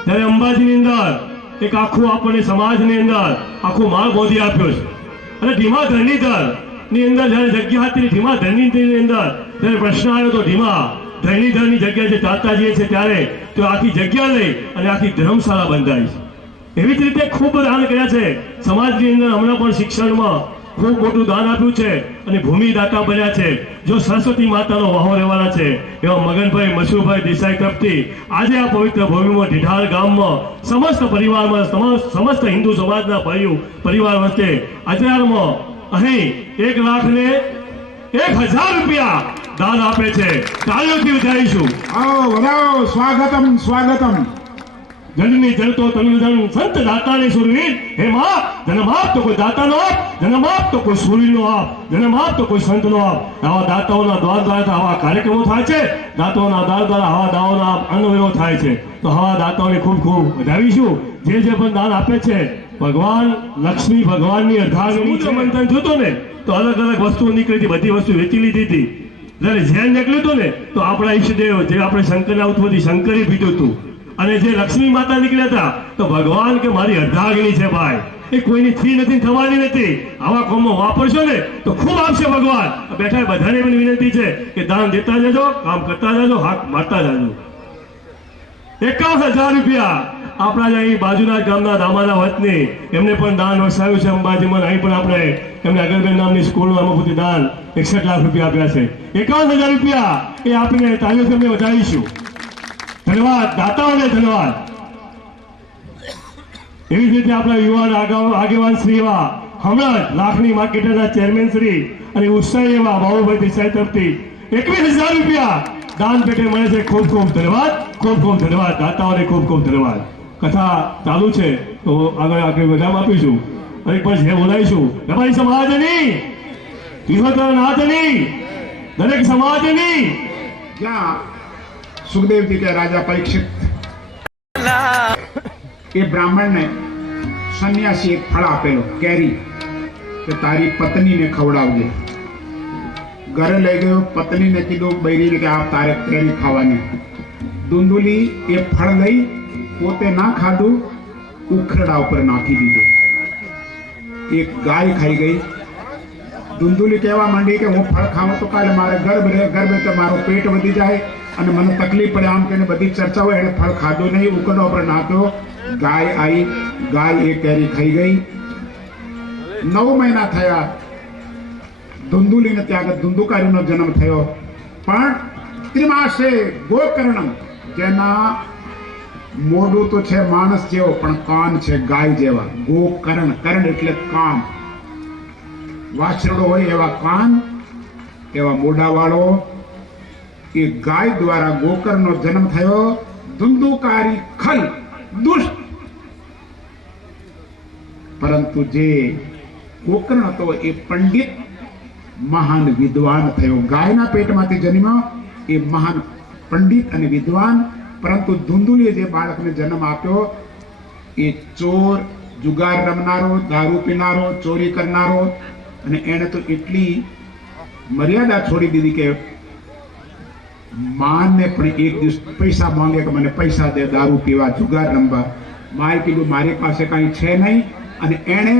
ત્યારે અંબાજીની અંદર એક આખું આપણને સમાજની અંદર આખું માળ બોધી આપ્યો છે. અને ધીમા ધરણીધર ની અંદર જયારે જગ્યા હતી, ધીમા ધરણીધરની અંદર જયારે પ્રશ્ન આવ્યો તો ધીમા ધરણીધરની જગ્યા જે દાતાજીએ છે ત્યારે તો આખી જગ્યા લઈ અને આખી ધર્મશાળા બંધાઈ છે. એવી જ રીતે ખૂબ દાન કર્યા છે સમાજની અંદર. હમણાં પણ શિક્ષણમાં ખૂબ મોટું દાન આપ્યું છે અને ભૂમિદાતા બન્યા છે. જો સરસ્વતી માતાનો વાહો રહેવાના છે એવા મગનભાઈ મસુભાઈ દેસાઈ તરફથી આજે આ પવિત્ર ભૂમિમાં ઢીઢાળ ગામમાં સમસ્ત પરિવારમાં સમસ્ત હિન્દુ સમાજના ભાઈઓ પરિવાર વચ્ચે અત્યારમાં અહીં 1,01,000 રૂપિયા દાન આપે છે. તાળીઓથી ઉજાડીશું. આવો વધાવો, સ્વાગતમ. જનની જનતો તનુજન સંત દાતાની સુરવીર. હે માં, જન્મ આપ તો કોઈ દાતાનો આપ, જન્મ આપ તો કોઈ સુરવીરનો આપ, જન્મ આપ તો કોઈ સંતનો આપ. આવા દાતાઓના દ્વાર દ્વારા આવા કાર્યક્રમો થાય છે. દાતાઓના દ્વાર દ્વારા આવા દાવાઓના અન્નવ્યવો થાય છે. તો આવા દાતાઓને ખૂબ વધાવીશું. જે પણ દાન આપે છે ભગવાન લક્ષ્મી ભગવાનની અર્ધાંગની મંથન થયું ને તો અલગ વસ્તુઓ નીકળી હતી, બધી વસ્તુ વેચી લીધી હતી. જયારે ઝેર નીકળ્યું હતું ને તો આપણા ઈષ્ટદેવ જે આપણે શંકરના ઉત્પત્તિ શંકરે પીધું હતું. અને જે લક્ષ્મી માતા નીકળ્યા હતા તો ભગવાન કે મારી અર્ધાંગની છે ભાઈ, એ કોઈની થી નથી, થવાની નથી. આવા કામમાં વાપરશો ને તો ખૂબ આપશે ભગવાન. બેઠા બધાને પણ વિનંતી છે કે દાન દેતા જજો, કામ કરતા જજો, હાથ મારતા જજો. 51,000 રૂપિયા આપણા જે અહીં બાજુના ગામના દામાના વતની એમને પણ દાન વરસાવ્યું છે અંબાજીમાં. અહીં પણ આપણે એમને અગરબેન નામની સ્કૂલનું અમુક દાન 61 લાખ રૂપિયા આપ્યા છે. 51,000 રૂપિયા એ આપીને તાલીઓથી અમે વધારીશું. ધન્યવાદ દાતાઓને, ધન્યવાદ. એવી જ રીતે આપણા યુવાન આગેવાન શ્રી એવા હમણાં જ લાખની માર્કેટના ચેરમેન શ્રી અને ઉત્સાહી એવા બાબુભાઈ દેસાઈ તરફથી 21,000 રૂપિયા દાન પેટે મળે છે. ખૂબ ધન્યવાદ, ખૂબ ધન્યવાદ દાતાઓને, ખૂબ ધન્યવાદ. કથા ચાલુ છે તો આગળ વધામ આપીશું અને પછી જે બોલાવીશું તમારી સમાજની નાથની દરેક સમાજની. ક્યાં સુખદેવજી કે રાજા પરીક્ષિત એ બ્રાહ્મણને સંન્યાસી એક ફળ આપેલો, કેરી, કે તારી પત્નીને ખવડાવજે. ઘરે લઈ ગયો, પત્નીને કીધું બૈરીને કે આ તારે કેરી ખાવાની. ધુંધુલી એ ફળ લઈ પોતે ના ખાધું, ઉખરડા ઉપર નાખી દીધું. એક ગાય ખાઈ ગઈ. ધુંધુલી કહેવા માંડી કે હું ફળ ખાઉં તો કાલે મારે ગર્ભ રહે, ગર્ભ તો મારું પેટ વધી જાય, અને મને તકલીફ પડે આમ કહીને બધી ચર્ચા હોય. એને ફળ ખાધો નહીં, ઉકરડા ઉપર નાખ્યો. ગાય આવી, ગાય એ કેરી ખાઈ ગઈ. 9 મહિના થયા. ધુંધુલીને ત્યાં આગળ ધુંધુકારીનો જન્મ થયો. પણ ત્રિમાસે ગોકર્ણમ, જેના મોઢું તો છે માણસ જેવો પણ કાન છે ગાય જેવા. ગોકર્ણ, કરણ એટલે કાન. વાછરડો હોય એવા કાન, એવા મોઢાવાળો. એ ગાય દ્વારા ગોકર્ણનો જન્મ થયો. ધુંધુકારી ખલ, દુષ્ટ. પરંતુ જે ગોકર્ણ હતો એ પંડિત, મહાન વિદ્વાન થયો. ગાયના પેટમાંથી જન્મ્યો એ મહાન પંડિત અને વિદ્વાન. પરંતુ ધુંધુલીએ જે બાળકને જન્મ આપ્યો એ ચોર, જુગાર રમનારો, દારૂ પીનારો, ચોરી કરનારો. અને એણે તો એટલી મર્યાદા છોડી દીધી કે માને પણ એક દિવસ પૈસા માંગે કે મને પૈસા દે દારૂ પીવા, જુગાર રમવા. માએ કીધું મારી પાસે કાંઈ છે નહીં. અને એણે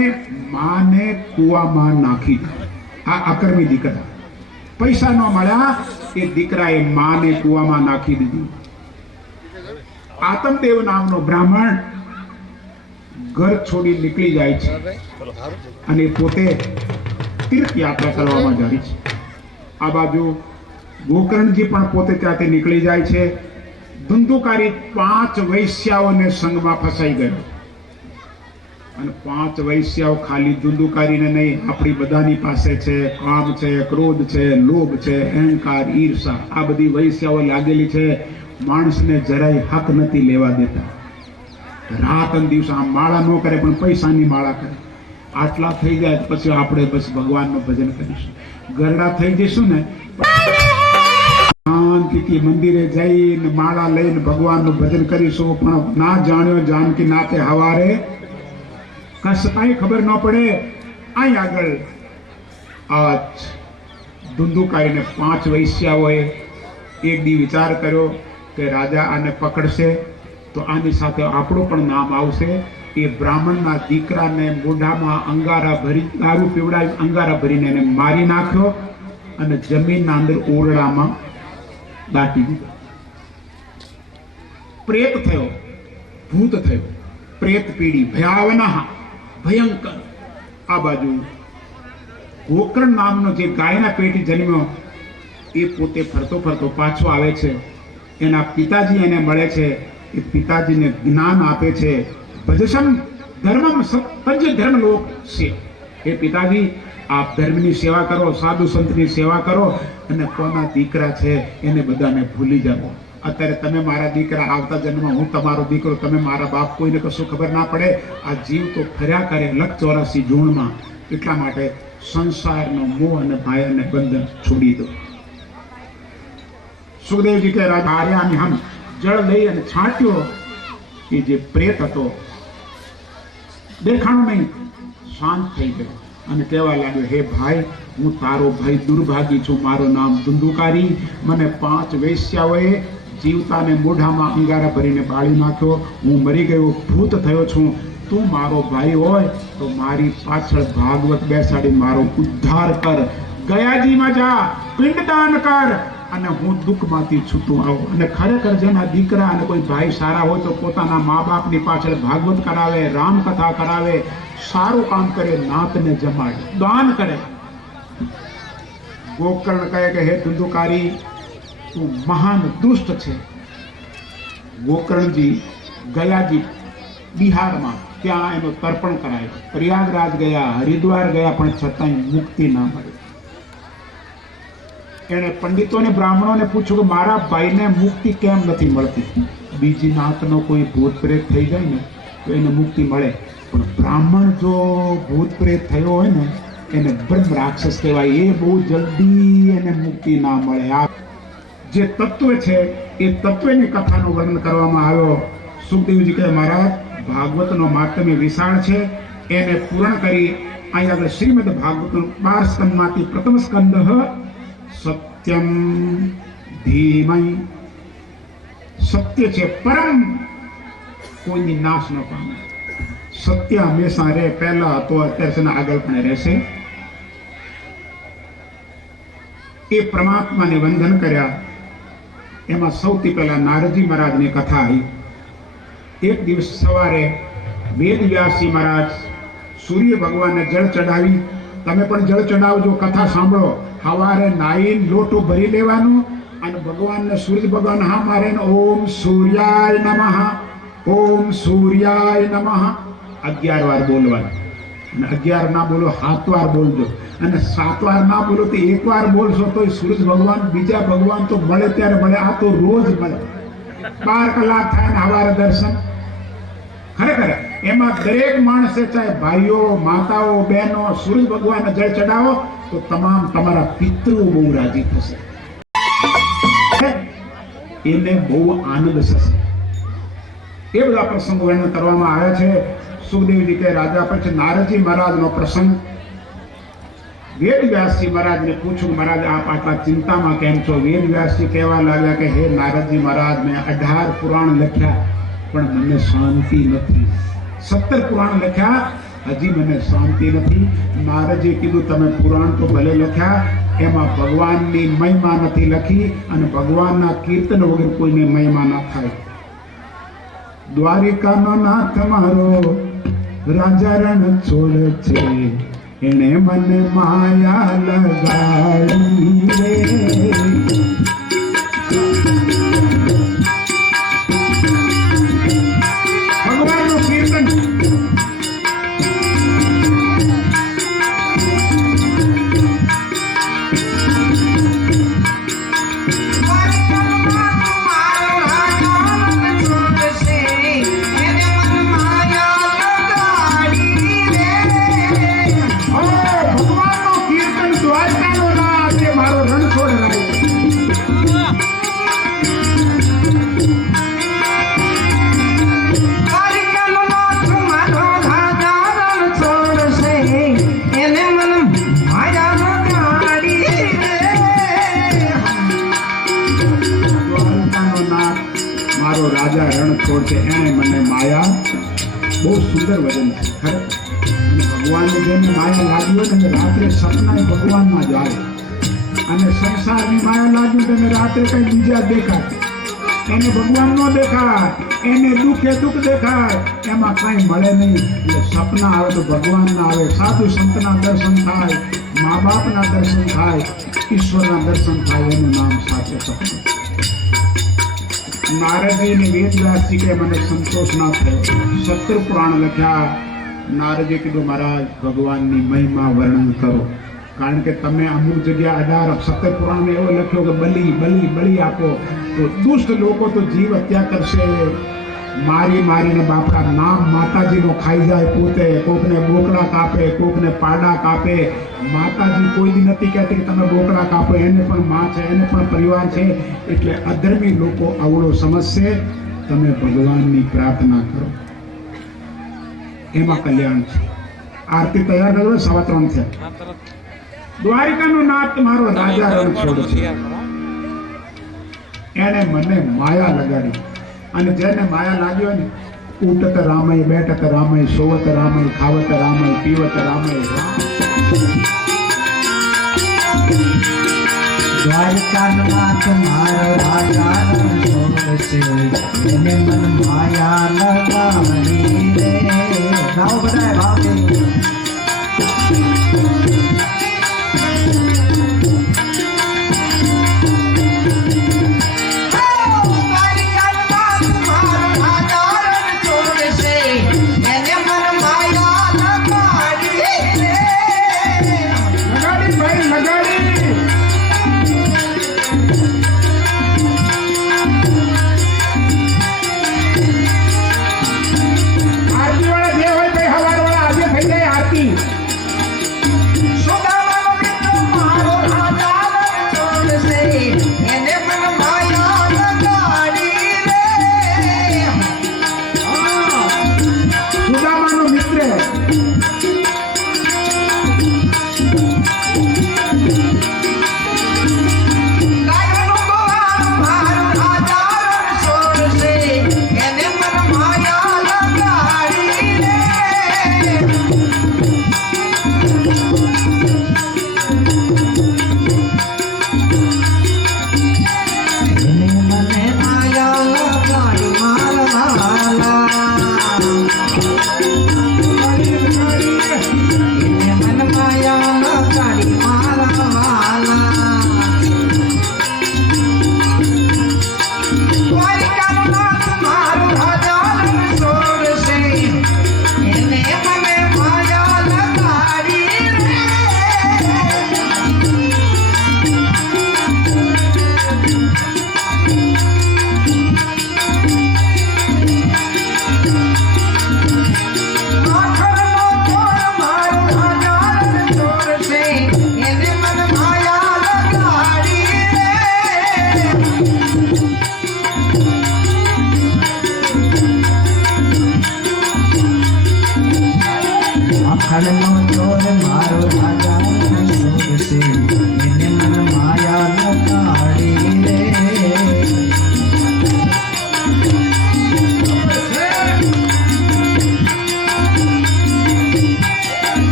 માને કૂવામાં નાખી દીધી. આ અકર્મી દીકરા. પૈસા ન મળ્યા, એ દીકરાએ માને કૂવામાં નાખી દીધી. આતમદેવ નામનો બ્રાહ્મણ ઘર છોડી નીકળી જાય છે અને પોતે તીર્થ યાત્રા કરવામાં જાય છે. આ બાજુ ગોકર્ણજી પણ પોતે ત્યાંથી નીકળી જાય છે. ધુંધુકારી 5 વૈશ્યાઓને સંગમાં ફસાઈ ગયો. અને 5 વૈશ્યાઓ ખાલી ધુંધુકારીને નહીં, આપણી બધાની પાસે છે. કામ છે, ક્રોધ છે, લોભ છે, અહંકાર, ઈર્ષા, આ બધી વૈશ્યાઓ લાગેલી છે. માણસને જરાય હક નથી લેવા દેતા. રાત અને દિવસ આમ માળા ન કરે પણ પૈસાની માળા કરે. આટલા થઈ જાય પછી આપણે બસ ભગવાનનું ભજન કરીશું. ગરડા થઈ જઈશું ને, શાંતિથી મંદિરે જઈને માળા લઈને ભગવાનનું ભજન કરીશું. પણ ના જાણ્યો જાનકી નાતે હવારે કશતાય ખબર ન પડે. અહીં આગળ આ ધુંધુકારીને 5 વૈશ્યાઓએ એક દી વિચાર કર્યો કે રાજા આને પકડશે તો આની સાથે આપણું પણ નામ આવશે. એ બ્રાહ્મણના દીકરાને મોઢામાં અંગારા ભરી, દારૂ પીવડાવી અંગારા ભરીને એને મારી નાખ્યો અને જમીનના અંદર ઓરડામાં દાટી દીધો. પ્રેત થયો, ભૂત થયો, પ્રેત પીડી ભયાવના, ભયંકર. આ બાજુ ગોકર્ણ નામનો જે ગાયના પેટી જન્મ્યો એ પોતે ફરતો ફરતો પાછો આવે છે. એના પિતાજી એને મળે છે. એ પિતાજીને જ્ઞાન આપે છે. ભજસમ ધર્મમ પંચ ધર્મ લોક છે. એ પિતાજી આપ ધર્મની સેવા કરો, સાધુ સંતની સેવા કરો અને કોના દીકરા છે એને બધાને ભૂલી જાઓ. અત્યારે તમે મારા દીકરા, આવતા જન્મમાં હું તમારો દીકરો, તમે મારા બાપ, કોઈને કશું ખબર ના પડે. આ જીવ તો ફર્યા કરે 184 જૂણમાં. એટલા માટે સંસારનો મોહ અને ભય અને બંધન છોડી દો. સુખદેવજી કહે રાજા આર્યાની હમ જળ લઈ અને છાંટ્યો. એ જે પ્રેત હતો દેખાણો નહીં, શાંત થઈ ગયો અને કહેવા લાગ્યો, હે ભાઈ, હું તારો ભાઈ દુર્ભાગી છું. મારું નામ ધુંધુકારી. મને 5 વૈશ્યાઓએ જીવતાને મોઢામાં અંગારા ભરીને બાળી નાખ્યો. હું મરી ગયો, ભૂત થયો છું. તું મારો ભાઈ હોય તો મારી પાછળ ભાગવત બેસાડી મારો ઉદ્ધાર કર. ગયાજીમાં જા, પિંડદાન કર અને હું દુઃખમાંથી છૂટું આવું. અને ખરેખર જેના દીકરા અને કોઈ ભાઈ સારા હોય તો પોતાના મા બાપની પાછળ ભાગવત કરાવે, રામકથા કરાવે, સારું કામ કરે, નાતને જમાડે, દાન કરે. ગોકર્ણ કહે કે હે ધુંધુકારી, તું મહાન દુષ્ટ છે. ગોકર્ણજી ગયાજી બિહારમાં, ત્યાં એનું તર્પણ કરાયું. પ્રયાગરાજ ગયા, હરિદ્વાર ગયા, પણ છતાંય મુક્તિ ના મળી. એણે પંડિતોને, બ્રાહ્મણોને પૂછ્યું કે મારા ભાઈને મુક્તિ કેમ નથી મળતી? બીજી નાતનો કોઈ ભૂત પ્રેત થઈ જાય ને તો એને મુક્તિ મળે, પણ બ્રાહ્મણ જો ભૂત પ્રેત થયો હોય ને એને બ્રહ્મ રાક્ષસ કહેવાય. એ બહુ જલ્દી એને મુક્તિ ના મળે. આ જે તત્વ છે એ તત્વની કથાનું વર્ણન કરવામાં આવ્યો. સુખદેવજી કહે મહારાજ, ભાગવતનો માત્મ્ય વિશાળ છે, એને પૂર્ણ કરી અહીં આગળ શ્રીમદ ભાગવતનો 12 સ્કંદમાંથી પ્રથમ સ્કંદ સત્યમ ધીમહિ. સત્ય છે પરમ, કોઈની નાશ ન પામે. સત્ય હંમેશા રહે. પહેલા હતો, અત્યારે છે ને આગળ પણ રહેશે. એ પરમાત્માને વંદન કર્યા. એમાં સૌથી પહેલા નારદજી મહારાજની કથા આવી. એક દિવસ સવારે વેદ વ્યાસજી મહારાજ સૂર્ય ભગવાનને જળ ચડાવી. તમે પણ જળ ચડાવજો, કથા સાંભળો. સવારે નાઈને લોટો ભરી લેવાનું અને ભગવાનને સૂર્ય ભગવાન હા મારે ઓમ સૂર્યાય નમઃ, ઓમ સૂર્યાય નમઃ 11 વાર બોલવાનું. અને 11 ના બોલો 7 વાર બોલજો, અને 7 વાર ના બોલો તો 1 વાર બોલશો તો સૂરજ ભગવાન, બીજા ભગવાન તો મળે ત્યારે મળે, આ તો રોજ મળે. 12 કલાક થાય ને સવારે દર્શન. ખરેખર એમાં દરેક માણસે, ચાહે ભાઈઓ, માતાઓ, બહેનો, સૂરજ ભગવાનને જળ ચડાવો તો તમામ તમારા પિતૃ બહુ રાજી થશે, એને બહુ આનંદ થશે. એ બધા પ્રસંગો વર્ણન કરવામાં આવ્યા છે. સુખદેવજી કે રાજા પછી નારદજી મહારાજનો પ્રસંગ. વેદ વ્યાસજી મહારાજને પૂછ્યું, મહારાજ આપ આટલા ચિંતામાં કેમ છો? વેદ વ્યાસજી કહેવા લાગ્યા કે હે નારદજી મહારાજ, મેં 18 પુરાણ લખ્યા પણ મને શાંતિ નથી. 17 પુરાણ લખ્યા, હજી મને શાંતિ નથી. નારદજીએ કીધું તમે પુરાણ તો ભલે લખ્યા, એમાં ભગવાનની મહિમા નથી લખી, અને ભગવાનના કીર્તન વગર કોઈને મહિમા ન થાય. દ્વારિકાનો નાથ મારો રાજા રણ છોડ છે, એને મને માયા લગાડી રે. ભગવાનનું કીર્તન રાજા રણ છોડ છે, એને મને માયા. બહુ સુંદર વચન છે ખરેખર. ભગવાનને જેને માયા લાગી હોય ને રાત્રે સપના ભગવાનમાં જ આવે, અને સંસારની માયા લાગી તો રાત્રે કઈ બીજા દેખાય, એને ભગવાન નો દેખાય, એને દુઃખે દુઃખ દેખાય, એમાં કઈ મળે નહીં. એટલે સપના આવે તો ભગવાન ના આવે, સાધુ સંતના દર્શન થાય, મા બાપના દર્શન થાય, ઈશ્વરના દર્શન થાય, એનું નામ સાચું સપનું. નારદજી ને વેદ વ્યાસજી કે મને સંતોષ ના થયો, 17 પુરાણ લખ્યા. નારદજી કીધું મહારાજ ભગવાનની મહિમા વર્ણન કરો, કારણ કે તમે અમુક જગ્યા 17 પુરાણ એવો લખ્યો કે બલી બલી બલી આપો તો દુષ્ટ લોકો તો જીવ હત્યા કરશે, મારી મારીને બાપડા નામ માતાજીનો ખાઈ જાય પોતે, કોકને બોકડા કાપે, કોકને પાડા કાપે. માતાજી કોઈ દી નથી કહેતી કે તમે બોકડા કાપો, એને પણ માં છે, એને પણ પરિવાર છે. એટલે અધર્મી લોકો અવળો સમજશે. તમે ભગવાનની પ્રાર્થના કરો, એમાં કલ્યાણ છે. આરતી તૈયાર કરો, 3:15 છે. દ્વારિકાનો નાથ મારો રાજા રણ છોડ છે, એને મને માયા લગાડી. અને જેને માયા લાગ્યો ને, ઉઠત રામય, બેઠત રામય, સોવત રામય, ખાવત રામય, પીવત રામય. દ્વારિકાનો નાથ મારો રાજા રણ છોડ છે, એને મન માયા લગાડી રે. ગાઓ બધાય ભાવે. આરતી વાળા જે હોય તે હવાર વાળા આજે થઈ જાય આરતી. સુગા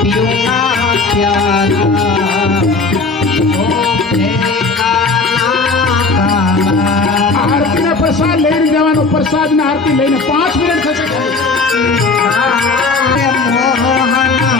ગોપીઓના પ્યારા ગોપે કાના કાના આરતી ને પ્રસાદ લઈને જવાનો, પ્રસાદ ને આરતી લઈને 5 મિનિટ થશે. મોહન